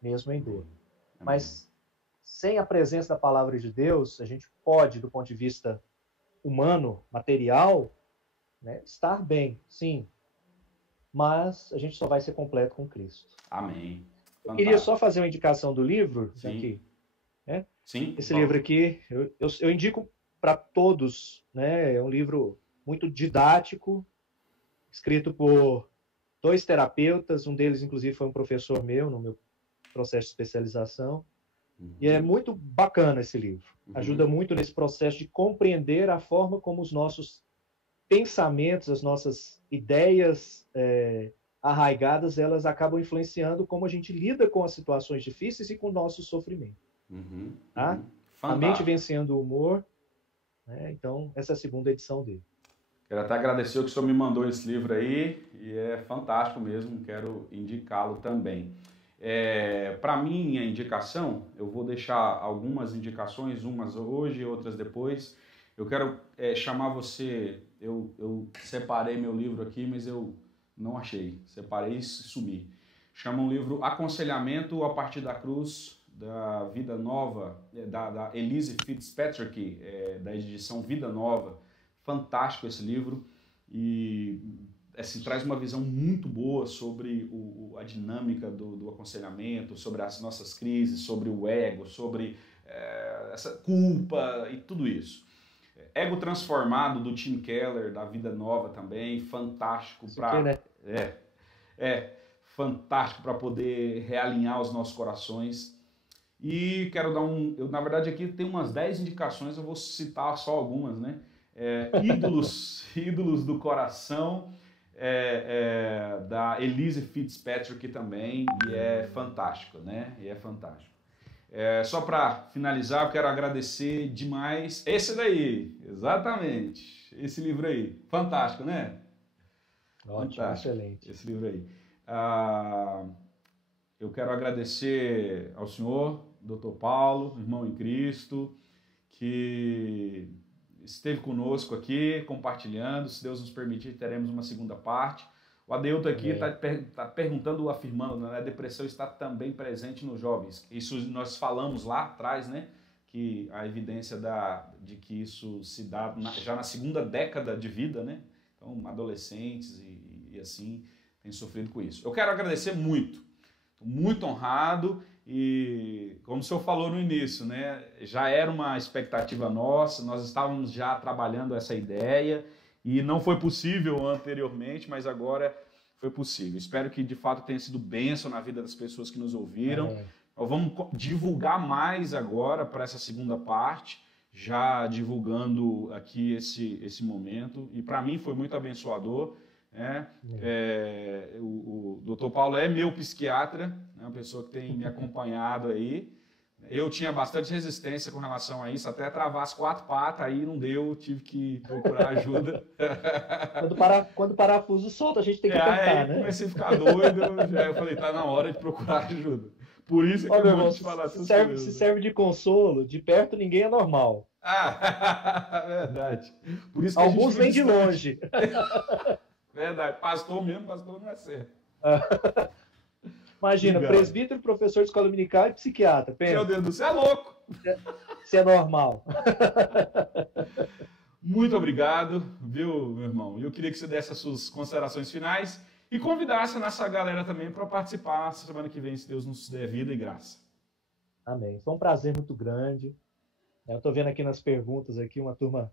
Mesmo em dor. Mas sem a presença da palavra de Deus, a gente pode, do ponto de vista humano, material, né, estar bem, sim. Mas a gente só vai ser completo com Cristo. Amém. Eu queria só fazer uma indicação do livro, Sim. aqui. Né? Sim. Esse livro aqui, eu indico para todos, né? É um livro muito didático, escrito por 2 terapeutas, um deles, inclusive, foi um professor meu, no meu processo de especialização. E é muito bacana esse livro. Ajuda muito nesse processo de compreender a forma como os nossos pensamentos, as nossas ideias arraigadas, elas acabam influenciando como a gente lida com as situações difíceis e com o nosso sofrimento. Tá? A mente vencendo o humor. Né? Então, essa é a 2ª edição dele. Quero até agradecer o que o senhor me mandou esse livro aí, e é fantástico mesmo, quero indicá-lo também. Para mim, a indicação, eu vou deixar algumas indicações, umas hoje, outras depois. Eu quero chamar você, eu separei meu livro aqui, mas eu não achei, separei e sumi. Chama um livro Aconselhamento a partir da Cruz, da Vida Nova, da Elise Fitzpatrick, da edição Vida Nova. Fantástico esse livro e assim, traz uma visão muito boa sobre a dinâmica do aconselhamento, sobre as nossas crises, sobre o ego, sobre essa culpa e tudo isso. Ego Transformado, do Tim Keller, da Vida Nova também, fantástico para fantástico para poder realinhar os nossos corações. E quero dar na verdade aqui tem umas 10 indicações, eu vou citar só algumas, né? Ídolos do Coração, da Elise Fitzpatrick também, e é fantástico, né? E é fantástico. Só para finalizar, eu quero agradecer demais esse daí, exatamente, esse livro aí, fantástico, né? Ótimo, fantástico, excelente. esse livro aí. Eu quero agradecer ao senhor, Dr. Paulo, irmão em Cristo, que esteve conosco aqui, compartilhando. Se Deus nos permitir, teremos uma 2ª parte. O Adeilton aqui está perguntando, afirmando, né? A depressão está também presente nos jovens. Isso nós falamos lá atrás, né? Que a evidência de que isso se dá já na 2ª década de vida, né? Então, adolescentes e assim têm sofrido com isso. Eu quero agradecer muito. Estou muito honrado e, como o senhor falou no início, né, já era uma expectativa nossa, nós estávamos já trabalhando essa ideia e não foi possível anteriormente, mas agora foi possível. Espero que de fato tenha sido bênção na vida das pessoas que nos ouviram. Nós vamos divulgar mais agora para essa 2ª parte, já divulgando aqui esse momento, e para mim foi muito abençoador. O Dr. Paulo é meu psiquiatra, é uma pessoa que tem me acompanhado aí. Eu tinha bastante resistência com relação a isso, até travar as 4 patas, aí não deu, tive que procurar ajuda. Quando o parafuso solta, a gente tem que apertar, né? Comecei a ficar doido, eu falei, tá na hora de procurar ajuda. Por isso que eu vou te falar tudo. Se serve de consolo, de perto ninguém é normal. Verdade. Por isso que alguns vêm de longe. Verdade, pastor não é certo. Imagina, Obrigado. Presbítero, professor de escola dominical e psiquiatra. Pensa. Meu Deus do céu, é louco. Se é normal. Muito obrigado, viu, meu irmão? Eu queria que você desse as suas considerações finais E convidasse a nossa galera também para participar semana que vem, se Deus nos der vida e graça. Amém. Foi um prazer muito grande. Eu estou vendo aqui nas perguntas aqui uma turma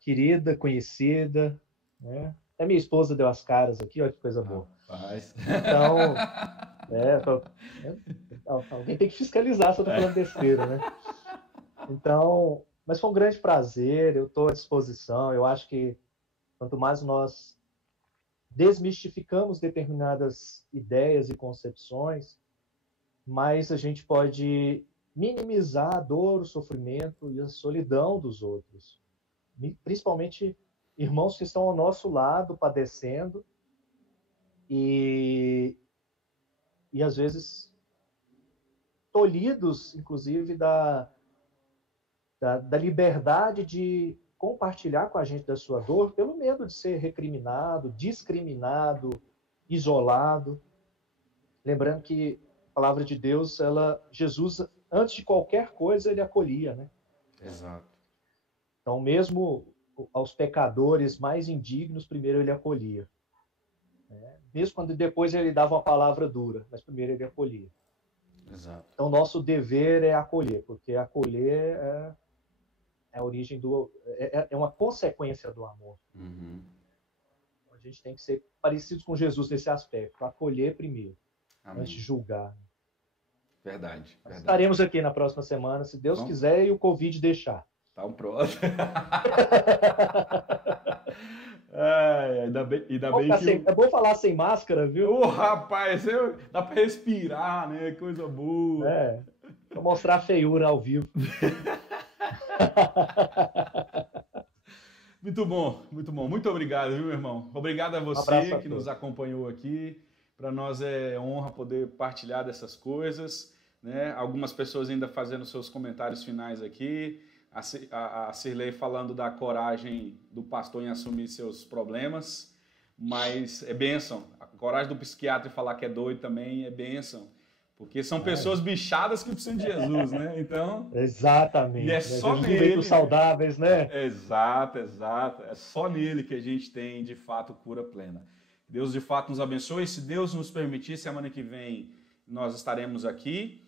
querida, conhecida, né? Até minha esposa deu as caras aqui, olha que coisa boa. Rapaz. Então, alguém tem que fiscalizar se eu estou falando besteira, né? Então, mas foi um grande prazer, eu estou à disposição. Eu acho que quanto mais nós desmistificamos determinadas ideias e concepções, mais a gente pode minimizar a dor, o sofrimento e a solidão dos outros. Principalmente irmãos que estão ao nosso lado, padecendo, e às vezes tolhidos, inclusive, da liberdade de compartilhar com a gente da sua dor, pelo medo de ser recriminado, discriminado, isolado. Lembrando que a palavra de Deus, Jesus, antes de qualquer coisa, ele acolhia, né? Exato. Então, mesmo aos pecadores mais indignos, primeiro ele acolhia. Mesmo quando depois ele dava uma palavra dura, mas primeiro ele acolhia. Exato. Então, nosso dever é acolher, porque acolher é a origem é uma consequência do amor. Uhum. A gente tem que ser parecidos com Jesus nesse aspecto, acolher primeiro, Amém. antes de julgar. Verdade. Estaremos aqui na próxima semana, se Deus quiser e o Covid deixar. Tá um próximo. Ainda bem que... É bom falar sem máscara, viu? Rapaz, dá para respirar, né? Coisa boa. Vou mostrar a feiura ao vivo. Muito bom, muito bom. Muito obrigado, viu, meu irmão? Obrigado a você que nos acompanhou aqui. Para nós é honra poder partilhar dessas coisas, né? Algumas pessoas ainda fazendo seus comentários finais aqui. A Cirlei falando da coragem do pastor em assumir seus problemas, mas é bênção. A coragem do psiquiatra em falar que é doido também é bênção, porque são pessoas bichadas que precisam de Jesus, né? Então, exatamente. E é só nele. Saudáveis, né? Exato. É só nele que a gente tem, de fato, cura plena. Deus, de fato, nos abençoe. Se Deus nos permitir, semana que vem nós estaremos aqui.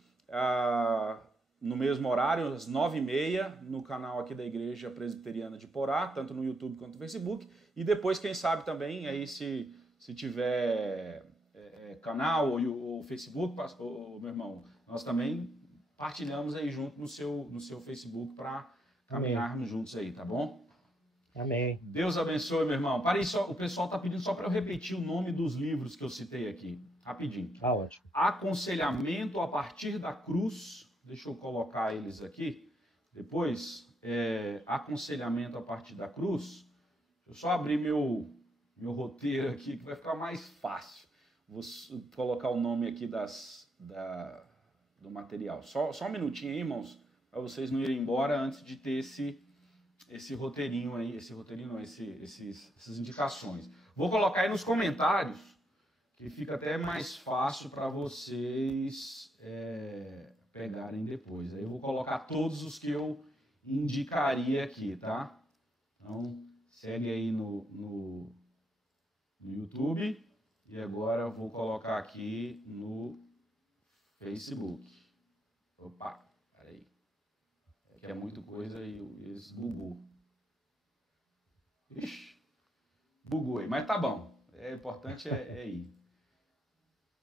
No mesmo horário, às 9h30, no canal aqui da Igreja Presbiteriana de Porá, tanto no YouTube quanto no Facebook. E depois, quem sabe também, aí se tiver canal ou Facebook, meu irmão, nós também partilhamos aí junto no seu Facebook para caminharmos juntos aí, tá bom? Amém. Deus abençoe, meu irmão. Para aí, o pessoal está pedindo só para eu repetir o nome dos livros que eu citei aqui, rapidinho. Ótimo. Aconselhamento a partir da cruz. Deixa eu colocar eles aqui. Depois, aconselhamento a partir da cruz. Deixa eu só abrir meu roteiro aqui, que vai ficar mais fácil. Vou colocar o nome aqui do material. Só um minutinho aí, irmãos, para vocês não irem embora antes de ter esse roteirinho aí, essas indicações. Vou colocar aí nos comentários, que fica até mais fácil para vocês pegarem depois. Aí eu vou colocar todos os que eu indicaria aqui, tá? Então, segue aí no YouTube e agora eu vou colocar aqui no Facebook. Opa, peraí. Que é muita coisa e eles bugou. Ixi, bugou aí, mas tá bom. O importante é ir.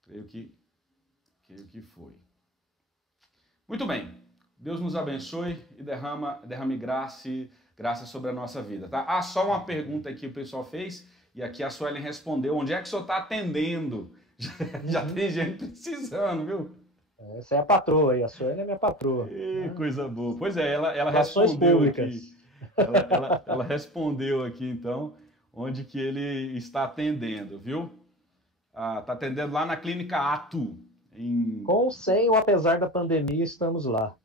Creio que foi. Muito bem. Deus nos abençoe e derrame graça sobre a nossa vida, tá? Só uma pergunta aqui que o pessoal fez e aqui a Suelen respondeu. Onde é que o senhor está atendendo? Já tem gente precisando, viu? Essa é a patroa aí, a Suelen é minha patroa. Coisa boa. Pois é, ela respondeu aqui. Ela respondeu aqui, então, onde que ele está atendendo, viu? Está atendendo lá na Clínica Ato. Com ou sem ou apesar da pandemia, estamos lá.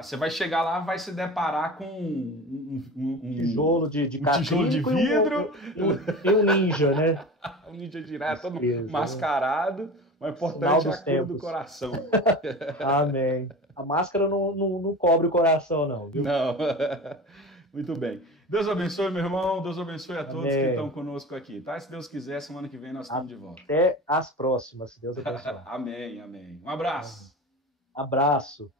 Você vai chegar lá, vai se deparar com um tijolo de tijolo de vidro e um ninja, né? Um ninja direto, todo mascarado, mas importante é a cura do coração. Amém. A máscara não cobre o coração, não, viu? Não. Muito bem. Deus abençoe, meu irmão. Deus abençoe a todos Amém. que estão conosco aqui, tá? Se Deus quiser, semana que vem nós estamos de volta. Até as próximas, se Deus abençoe. Amém, amém. Um abraço. Abraço.